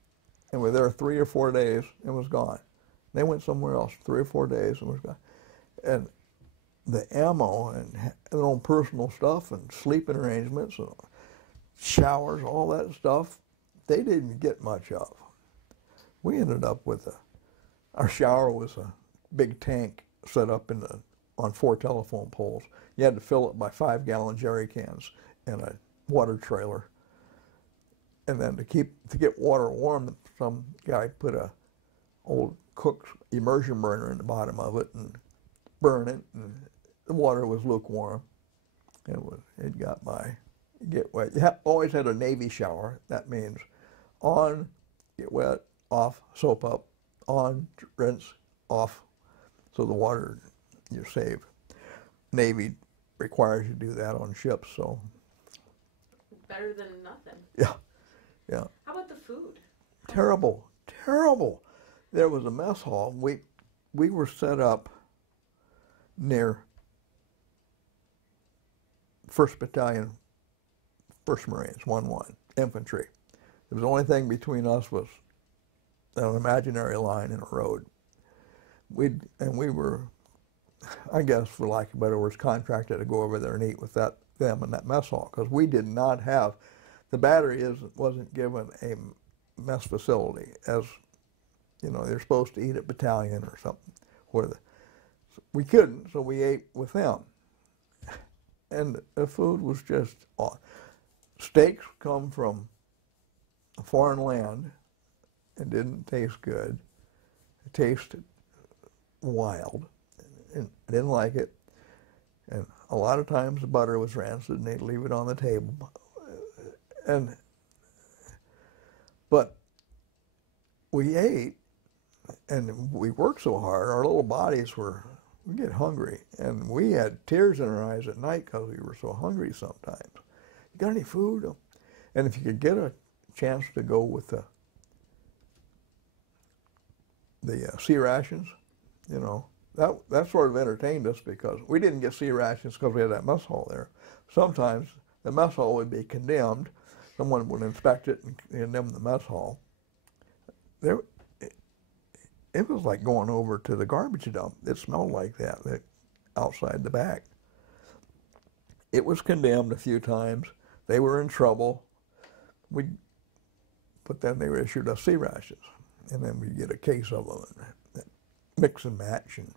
and were there 3 or 4 days and was gone. They went somewhere else 3 or 4 days and was gone. And the ammo and their own personal stuff and sleeping arrangements and showers, all that stuff, they didn't get much of. We ended up with our shower was a big tank set up on 4 telephone poles. You had to fill it by 5-gallon jerry cans in a water trailer. And then to get water warm, some guy put a old cook's immersion burner in the bottom of it and burn it, and the water was lukewarm. It got by. You get wet. You always had a Navy shower. That means on, get wet, off, soap up, on, rinse, off. So the water, you're saved. Navy requires you to do that on ships, so. Better than nothing. Yeah, yeah. How about the food? Terrible, terrible. There was a mess hall. We were set up near 1st Battalion, 1st Marines, 1-1, infantry. The only thing between us was an imaginary line in a road. We were, I guess, for lack of better words, contracted to go over there and eat with them in that mess hall, because we did not have, the battery wasn't given a mess facility, as you know, they're supposed to eat at battalion or something. We couldn't, so we ate with them. And the food was just odd. Steaks come from a foreign land and didn't taste good. It tasted wild, and I didn't like it. And a lot of times the butter was rancid and they'd leave it on the table. But we ate, and we worked so hard, our little bodies we get hungry. And we had tears in our eyes at night because we were so hungry sometimes. You got any food? And if you could get a chance to go with the sea rations, you know, that sort of entertained us, because we didn't get sea rations because we had that mess hall there. Sometimes the mess hall would be condemned. Someone would inspect it and condemn the mess hall. It was like going over to the garbage dump. It smelled like that outside the back. It was condemned a few times. They were in trouble. But then they issued us sea rations, and then we'd get a case of them and mix and match and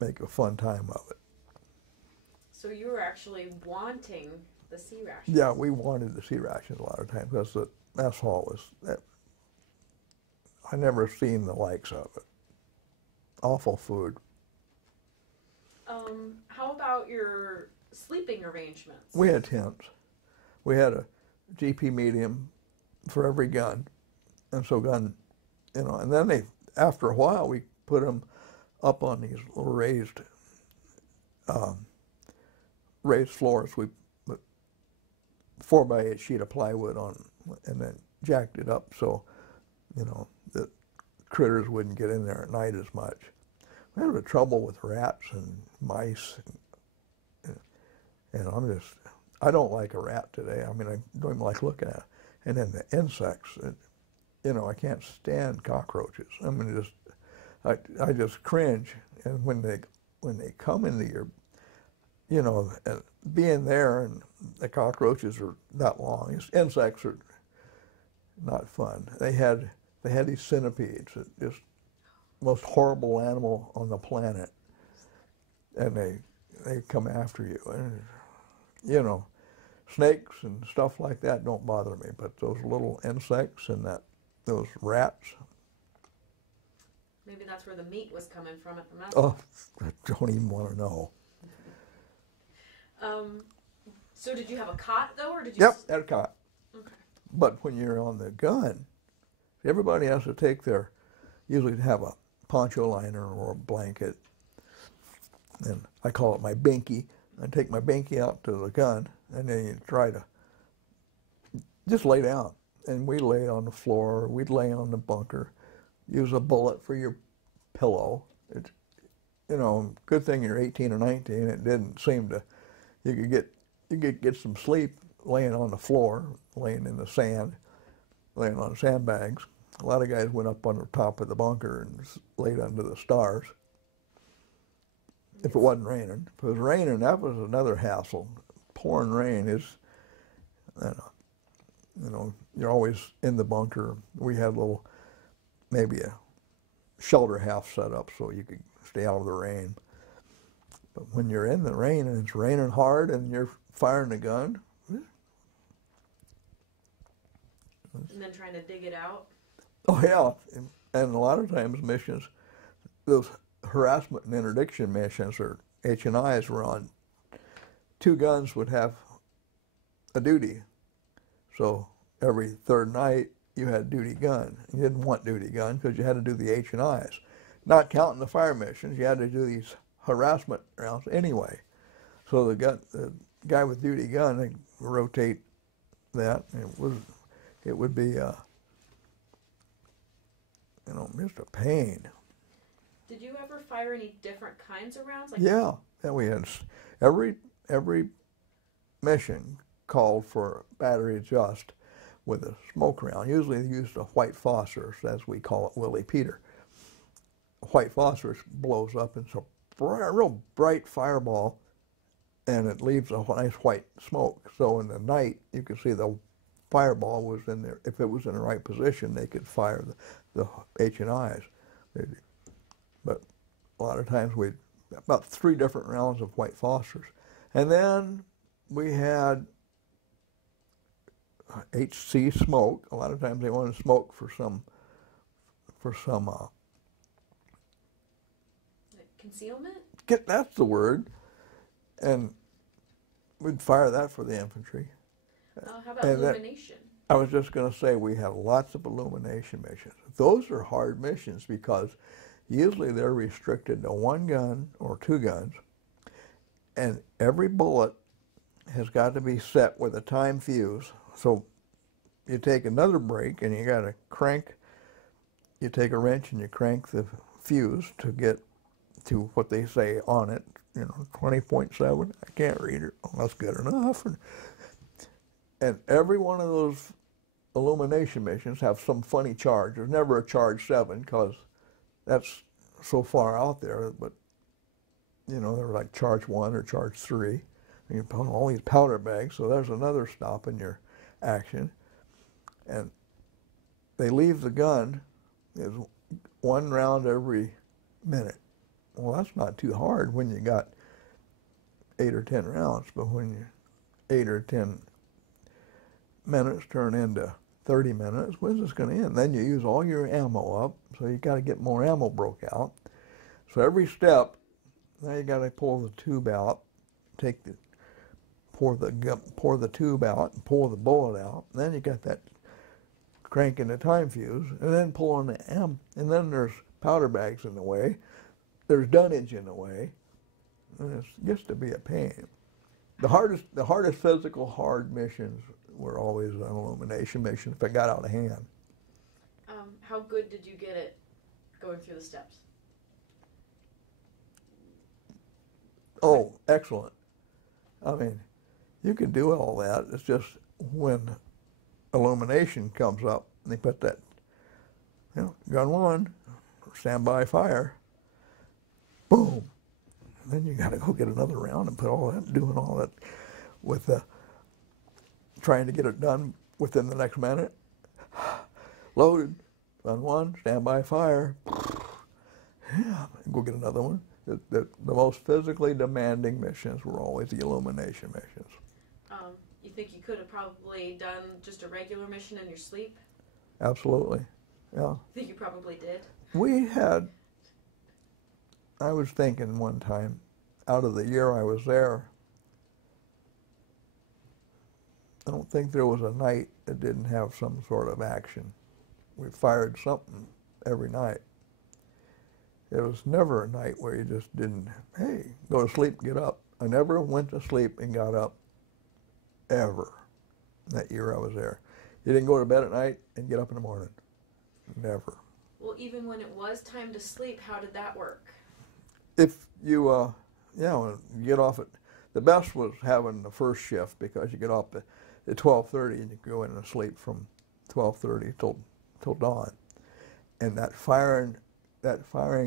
make a fun time of it. So you were actually wanting the sea rations? Yeah, we wanted the sea rations a lot of times, because the mess hall was, I never seen the likes of it. Awful food. How about your sleeping arrangements? We had tents. We had a GP medium for every gun, and so gun, you know, and then after a while, we put them up on these little raised floors. We put 4x8 sheet of plywood on, and then jacked it up so, you know, the critters wouldn't get in there at night as much. We had trouble with rats and mice, and I don't like a rat today. I mean, I don't even like looking at it. And then the insects, you know, I can't stand cockroaches. I mean, I just cringe. And when they come into your, you know, being there and the cockroaches are that long, insects are not fun. They had these centipedes, just most horrible animal on the planet, and they come after you. And, you know, snakes and stuff like that don't bother me, but those little insects and those rats. Maybe that's where the meat was coming from at the mess. Oh, I don't even want to know. So did you have a cot though, or did you? Yep, had a cot. Okay. But when you're on the gun, everybody has to usually have a poncho liner or a blanket, and I call it my binky. I take my binky out to the gun, and then you try to just lay down. And we lay on the floor, we'd lay on the bunker, use a bullet for your pillow. It's, you know, good thing you're 18 or 19. It didn't seem to, you you get some sleep laying on the floor, laying in the sand, laying on sandbags. A lot of guys went up on the top of the bunker and laid under the stars. If it wasn't raining. If it was raining, that was another hassle. Pouring rain is, you're always in the bunker. We had maybe a shelter half set up so you could stay out of the rain. But when you're in the rain and it's raining hard and you're firing a gun. And then trying to dig it out. Oh yeah, and a lot of times missions, those harassment and interdiction missions or H&Is were on. 2 guns would have a duty. So every third night you had a duty gun. You didn't want duty gun because you had to do the H&Is. Not counting the fire missions, you had to do these harassment rounds anyway. So the guy with duty gun, they rotate that. And it would be just a pain. Did you ever fire any different kinds of rounds? Yeah, we had every mission called for battery adjust with a smoke round. Usually they used a white phosphorus, as we call it, Willie Peter. White phosphorus blows up into a real bright fireball, and it leaves a nice white smoke. So in the night, you could see the fireball was in there. If it was in the right position, they could fire the H&Is. But a lot of times about 3 different rounds of white phosphorus. And then we had HC smoke. A lot of times they wanted smoke for some concealment? That's the word. And we'd fire that for the infantry. How about illumination? I was just going to say we have lots of illumination missions. Those are hard missions because usually they're restricted to 1 gun or 2 guns, and every bullet has got to be set with a time fuse. So you take another break and you got to you take a wrench and you crank the fuse to get to what they say on it, 20.7. I can't read it. Oh, that's good enough. And every one of those illumination missions have some funny charge. There's never a charge 7 because that's so far out there, but they're like charge 1 or charge 3. And you put all these powder bags, so there's another stop in your action. And they leave the gun is 1 round every minute. Well, that's not too hard when you got 8 or 10 rounds, but when you 8 or 10 minutes turn into 30 minutes, when's this going to end? Then you use all your ammo up, so you got to get more ammo broke out. So every step, now you got to pull the tube out, pour the tube out, and pull the bullet out. And then you got that cranking the time fuse, and then pulling the ammo. And then there's powder bags in the way. There's dunnage in the way. And it's just to be a pain. The hardest physical hard missions were always an illumination mission if it got out of hand. How good did you get at going through the steps? Oh, excellent. I mean, you can do all that. It's just when illumination comes up, and they put that, gun 1, stand by fire, boom. And then you got to go get another round and put all that, doing all that with trying to get it done within the next minute. Loaded, gun 1, stand by fire. Yeah, go get another one. The most physically demanding missions were always the illumination missions. You think you could have probably done just a regular mission in your sleep? Absolutely, yeah. I think you probably did. I was thinking one time, out of the year I was there, I don't think there was a night that didn't have some sort of action. We fired something every night. There was never a night where you just didn't, hey, go to sleep, get up. I never went to sleep and got up, ever, that year I was there. You didn't go to bed at night and get up in the morning. Never. Well, even when it was time to sleep, how did that work? If you, when you get off at The best was having the first shift because you get off at 12:30 and you go in and sleep from 12:30 till dawn. And that firing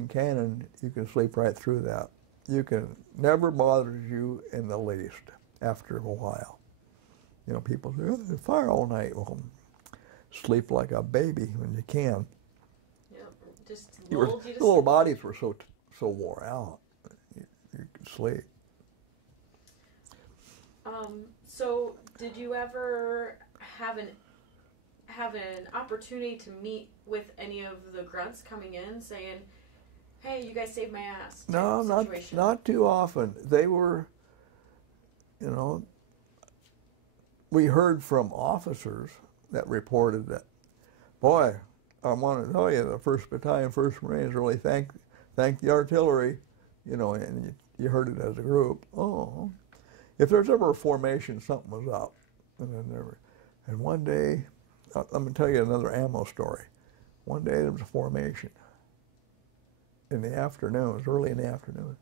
cannon, you can sleep right through that. You can never bothers you in the least after a while. You know, people say, oh, they fire all night. Well, sleep like a baby when you can. Yep, just The lulled you to little sleep. bodies were so wore out. You could sleep. So did you ever have an opportunity to meet with any of the grunts coming in saying, hey, you guys saved my ass? No, not too often. They were, you know, we heard from officers that reported that, boy, I want to tell you, the 1st Battalion, 1st Marines really thank the artillery, you know, and you heard it as a group. Oh, if there's ever a formation, something was up. And one day, let me tell you another ammo story. One day there was a formation in the afternoon. It was early in the afternoon.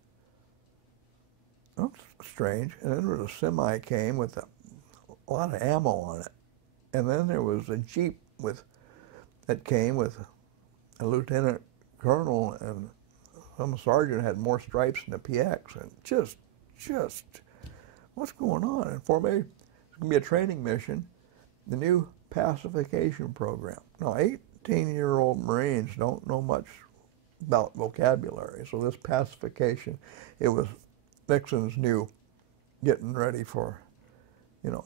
That's strange. And then there was a semi came with a lot of ammo on it. And then there was a Jeep that came with a lieutenant colonel, and some sergeant had more stripes than a PX. And just, what's going on? And for me, it's going to be a training mission, the new pacification program. Now, 18-year-old Marines don't know much about vocabulary, so this pacification, it was Nixon's new getting ready for, you know,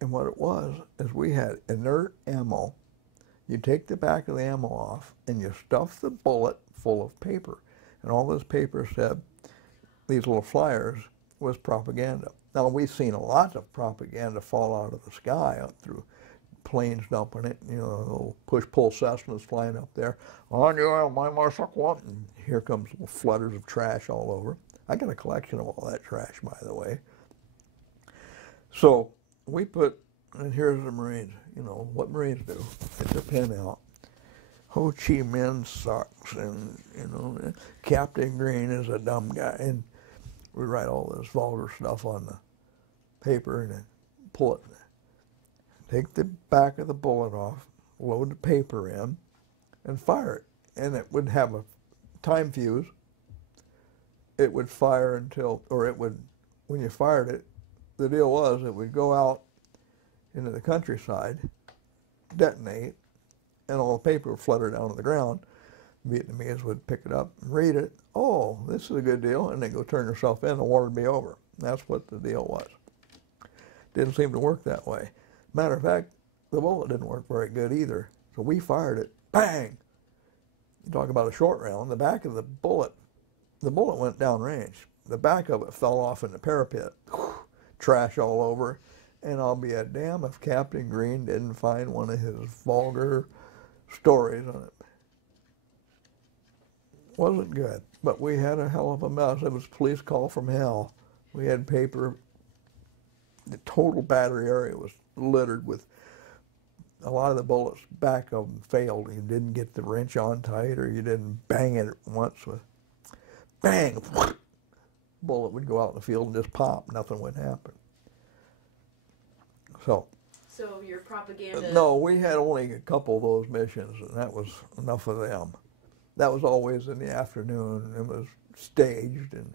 and what it was is we had inert ammo. You take the back of the ammo off and you stuff the bullet full of paper. And all this paper said, these little flyers, was propaganda. Now, we've seen a lot of propaganda fall out of the sky up through planes dumping it, you know, little push-pull Cessnas flying up there. On you, my motorcycle, and here comes little flutters of trash all over. I got a collection of all that trash, by the way. So we put, and here's the Marines, you know, what Marines do. Get their pen out. Ho Chi Minh sucks, and, you know, Captain Green is a dumb guy. And we write all this vulgar stuff on the paper and then pull it. Take the back of the bullet off, load the paper in, and fire it. And it would have a time fuse. It would fire until, or it would, when you fired it, the deal was it would go out into the countryside, detonate, and all the paper would flutter down to the ground. Vietnamese would pick it up and read it. Oh, this is a good deal. And they go turn yourself in, the war would be over. That's what the deal was. Didn't seem to work that way. Matter of fact, the bullet didn't work very good either. So we fired it, bang! You talk about a short round, the back of the bullet went downrange. The back of it fell off in the parapet. Trash all over. And I'll be a damn if Captain Green didn't find one of his vulgar stories on it. Wasn't good, but we had a hell of a mess. It was police call from hell. We had paper. The total battery area was littered with a lot of the bullets. Back of them failed. You didn't get the wrench on tight, or you didn't bang it once with bang. Bullet would go out in the field and just pop. Nothing would happen. So your propaganda. No, we had only a couple of those missions, and that was enough of them. That was always in the afternoon. It was staged, and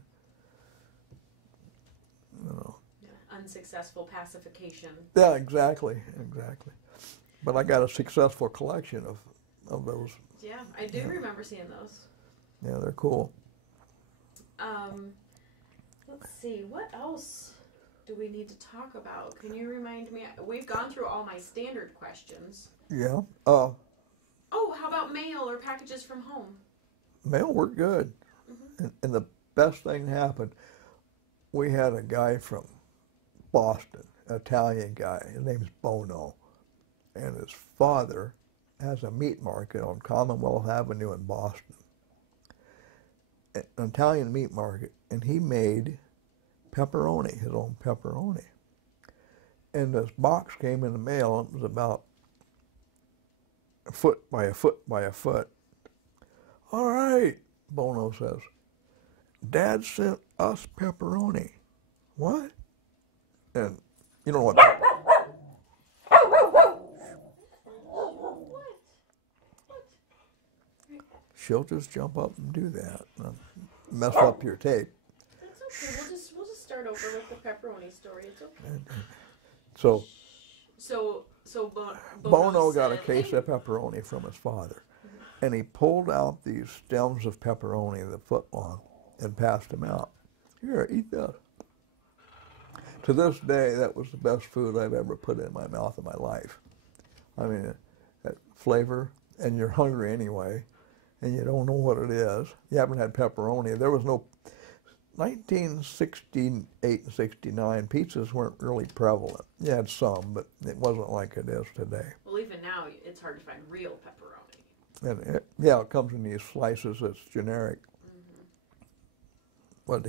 you know. Yeah, unsuccessful pacification. Yeah, exactly. But I got a successful collection of those. Yeah, I do remember seeing those. Yeah, they're cool. Let's see, what else do we need to talk about? Can you remind me? We've gone through all my standard questions. Yeah. Oh, how about mail or packages from home? Mail worked good. Mm-hmm. And the best thing happened, we had a guy from Boston, an Italian guy. His name's Bono. And his father has a meat market on Commonwealth Avenue in Boston. An Italian meat market. And he made pepperoni, his own pepperoni. And this box came in the mail. It was about a foot by a foot by a foot. All right, Bono says, Dad sent us pepperoni. what? And you know what? She'll just jump up and do that, and mess up your tape. It's okay. We'll just start over with the pepperoni story. It's okay. So Bono got a said, case "Hey." of pepperoni from his father, and he pulled out these stems of pepperoni, the foot long, and passed them out. Here, eat this. To this day, that was the best food I've ever put in my mouth in my life. I mean, that flavor, and you're hungry anyway, and you don't know what it is. You haven't had pepperoni. There was no 1968 and 69, pizzas weren't really prevalent. You had some, but it wasn't like it is today. Well, even now, it's hard to find real pepperoni. And it comes in these slices that's generic. But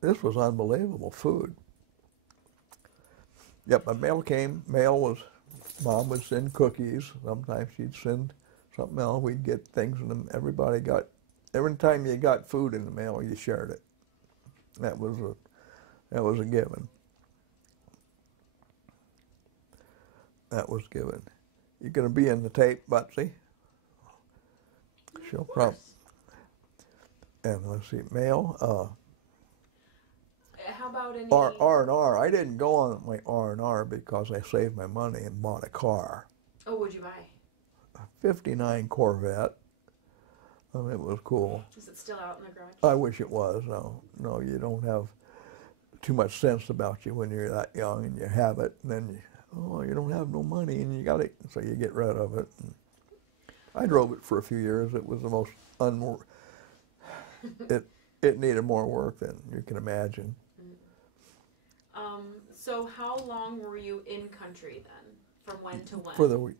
this was unbelievable food. Yep, my mail came. Mom would send cookies. Sometimes she'd send something else. We'd get things, and every time you got food in the mail, you shared it. That was a given. That was given. You're going to be in the tape, Butsy? She'll probably. And let's see, mail. How about any R&R? I didn't go on my R&R because I saved my money and bought a car. Oh, what'd you buy? A '59 Corvette. It was cool. Is it still out in the garage? I wish it was. No, you don't have too much sense about you when you're that young and you have it, and then you don't have no money and you got it, so you get rid of it. And I drove it for a few years. It was the most it needed more work than you can imagine. So how long were you in country then? From when to when?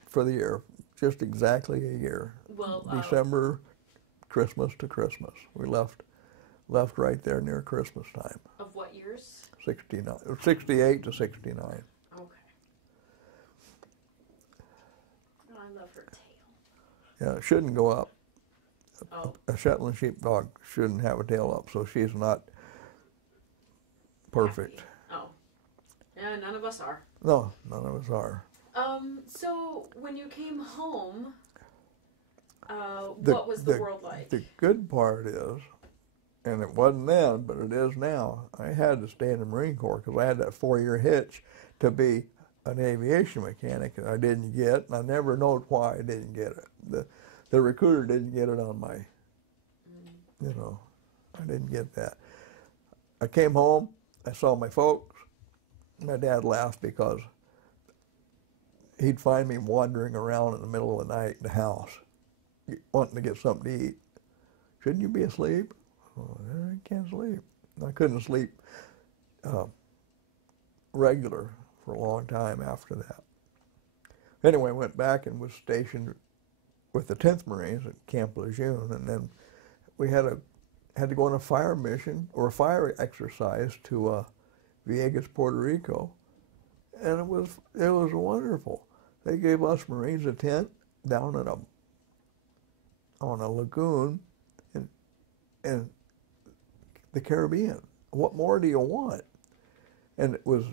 For the year, just exactly a year. Well, December, Christmas to Christmas. We left right there near Christmas time. Of what years? 68 to 69. Okay. Oh, I love her tail. Yeah, it shouldn't go up. Oh. A Shetland sheepdog shouldn't have a tail up, so she's not perfect. Happy. Oh. Yeah, none of us are. No, none of us are. So when you came home, what was the world like? The good part is, and it wasn't then, but it is now, I had to stay in the Marine Corps because I had that 4-year hitch to be an aviation mechanic, and I didn't get, and I never know why I didn't get it. The recruiter didn't get it on my, I didn't get that. I came home, I saw my folks. My dad laughed because he'd find me wandering around in the middle of the night in the house, wanting to get something to eat. Shouldn't you be asleep? Oh, I can't sleep. I couldn't sleep regular for a long time after that. Anyway, I went back and was stationed with the 10th Marines at Camp Lejeune, and then we had to go on a fire mission or a fire exercise to Vieques, Puerto Rico, and it was wonderful. They gave us Marines a tent down on a lagoon in the Caribbean. What more do you want? And it was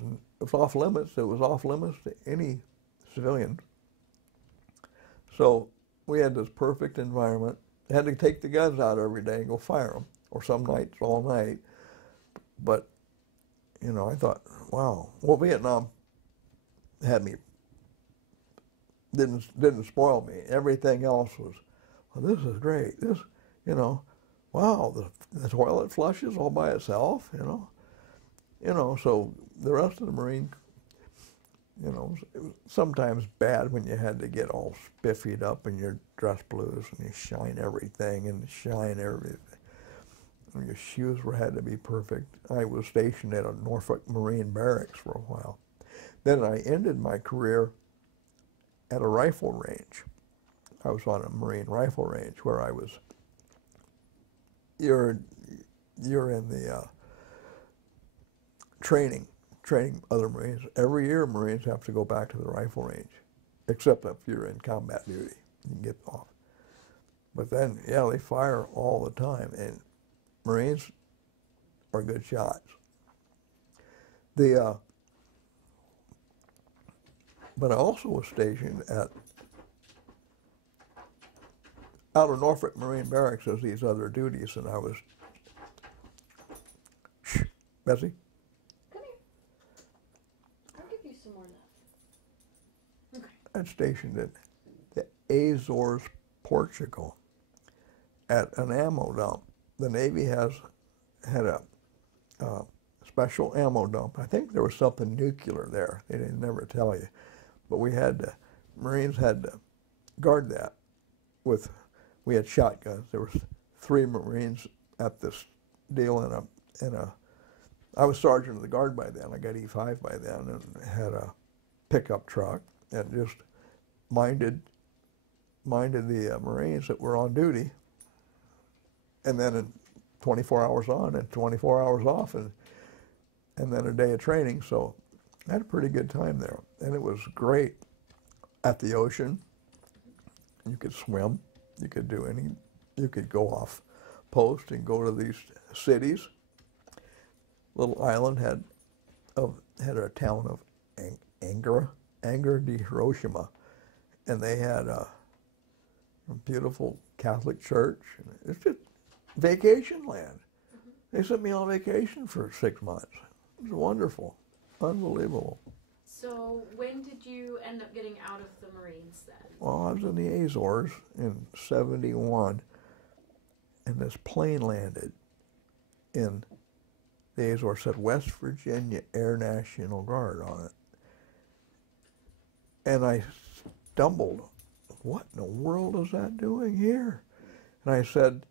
off limits. It was off limits to any civilian. So we had this perfect environment. Had to take the guns out every day and go fire them, or some nights all night. But I thought, wow. Well, Vietnam had me, didn't spoil me. Everything else was, well, this is great. This, wow, the toilet flushes all by itself, So the rest of the Marine, it was sometimes bad when you had to get all spiffied up in your dress blues and you shine everything and shine everything. And your shoes had to be perfect. I was stationed at a Norfolk Marine barracks for a while. Then I ended my career at a rifle range. I was on a Marine rifle range where I was, you're in the training other Marines. Every year Marines have to go back to the rifle range, except if you're in combat duty, you can get off. But then, yeah, they fire all the time. And Marines, are good shots. But I also was stationed out of Norfolk Marine Barracks as these other duties, and I was, Bessie? Come here. I'll give you some more love. Okay. I'm stationed at the Azores, Portugal, at an ammo dump. The Navy had a special ammo dump. I think there was something nuclear there. They didn't never tell you, but Marines had to guard that with. We had shotguns. There were 3 Marines at this deal I was sergeant of the guard by then. I got E5 by then and had a pickup truck and just minded the Marines that were on duty. And then in 24 hours on and 24 hours off and then a day of training. So I had a pretty good time there. And it was great at the ocean. You could swim. You could go off post and go to these cities. Little island had a town of Angara de Hiroshima, and they had a beautiful Catholic church. It's just vacation land. They sent me on vacation for 6 months. It was wonderful, unbelievable. So when did you end up getting out of the Marines then? Well, I was in the Azores in '71, and this plane landed in the Azores, said West Virginia Air National Guard on it. And I stumbled, what in the world is that doing here? And I said,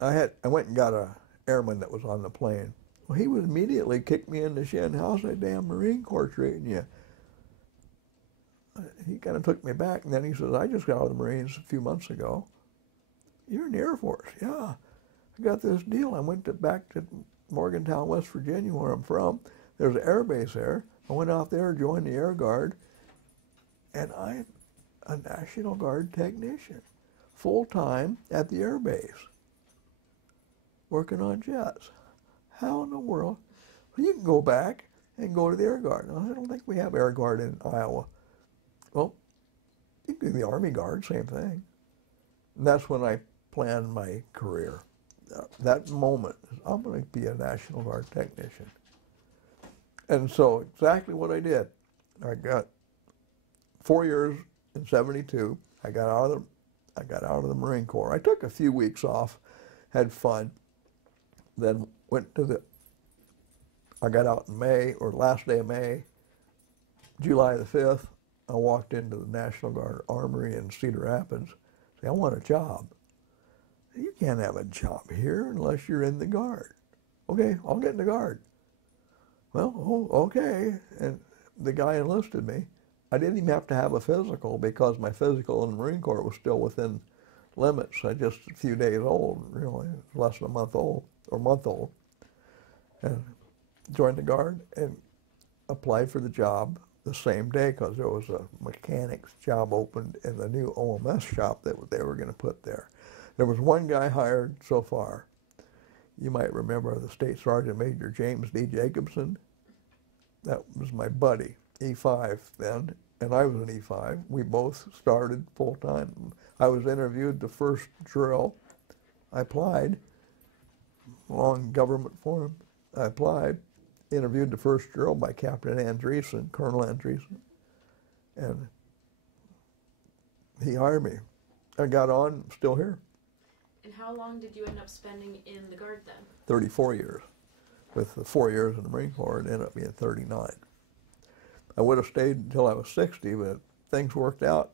I went and got a airman that was on the plane. Well, he would immediately kick me in the shin. How's that damn Marine Corps treating you? He kind of took me back, and then he says, I just got out of the Marines a few months ago. You're in the Air Force? Yeah. I got this deal. I went back to Morgantown, West Virginia, where I'm from. There's an air base there. I went out there, joined the Air Guard, and I'm a National Guard technician, full-time at the air base, working on jets. How in the world? Well, you can go back and go to the Air Guard. I don't think we have Air Guard in Iowa. Well, you can do the Army Guard, same thing. And that's when I planned my career. That moment, I'm going to be a National Guard technician. And so exactly what I did. I got 4 years in '72. I got out of the Marine Corps. I took a few weeks off, had fun, then I got out in May, or last day of May, July the 5th, I walked into the National Guard Armory in Cedar Rapids. Say, I want a job. You can't have a job here unless you're in the Guard. Okay, I'll get in the Guard. Well, okay. And the guy enlisted me. I didn't even have to have a physical because my physical in the Marine Corps was still within limits. I just a few days old, really, less than a month old, and joined the Guard and applied for the job the same day because there was a mechanic's job opened in the new OMS shop that they were going to put there. There was one guy hired so far. You might remember the State Sergeant Major James D. Jacobson. That was my buddy, E5 then, and I was an E5. We both started full-time. I was interviewed the first drill. I applied, long government form. I applied, interviewed the first drill by Captain Andreessen, Colonel Andreessen, and he hired me. I got on, still here. And how long did you end up spending in the Guard then? 34 years. With the 4 years in the Marine Corps, it ended up being 39. I would have stayed until I was 60, but things worked out.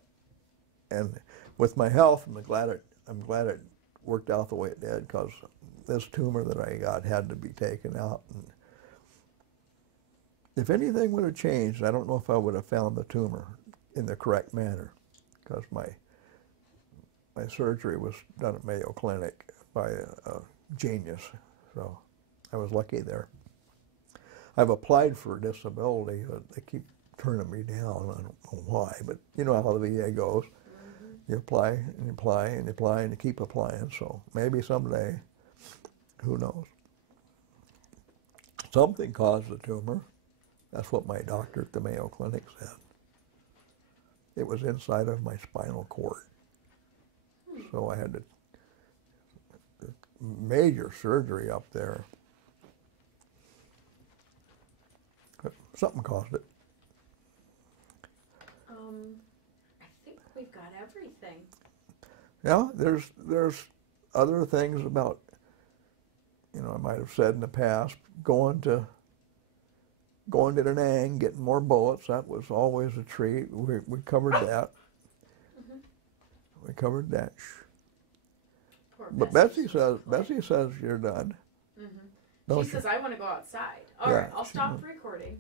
And with my health, I'm glad it worked out the way it did, because this tumor that I got had to be taken out. And if anything would have changed, I don't know if I would have found the tumor in the correct manner, because my surgery was done at Mayo Clinic by a genius, so I was lucky there. I've applied for disability, but they keep turning me down. I don't know why, but you know how the VA goes. Mm-hmm. You apply and you apply and you apply and you keep applying, so maybe someday, who knows. something caused the tumor. That's what my doctor at the Mayo Clinic said. It was inside of my spinal cord. So I had major surgery up there. But something caused it. I think we've got everything. Yeah, there's other things about, I might have said in the past, going to Da Nang, getting more bullets. That was always a treat. We covered that. Mm-hmm. We covered that. Poor But Bessie Bessie says you're done. Mm-hmm. Don't She you? says, I want to go outside. All Yeah, right, I'll she stop wants- recording.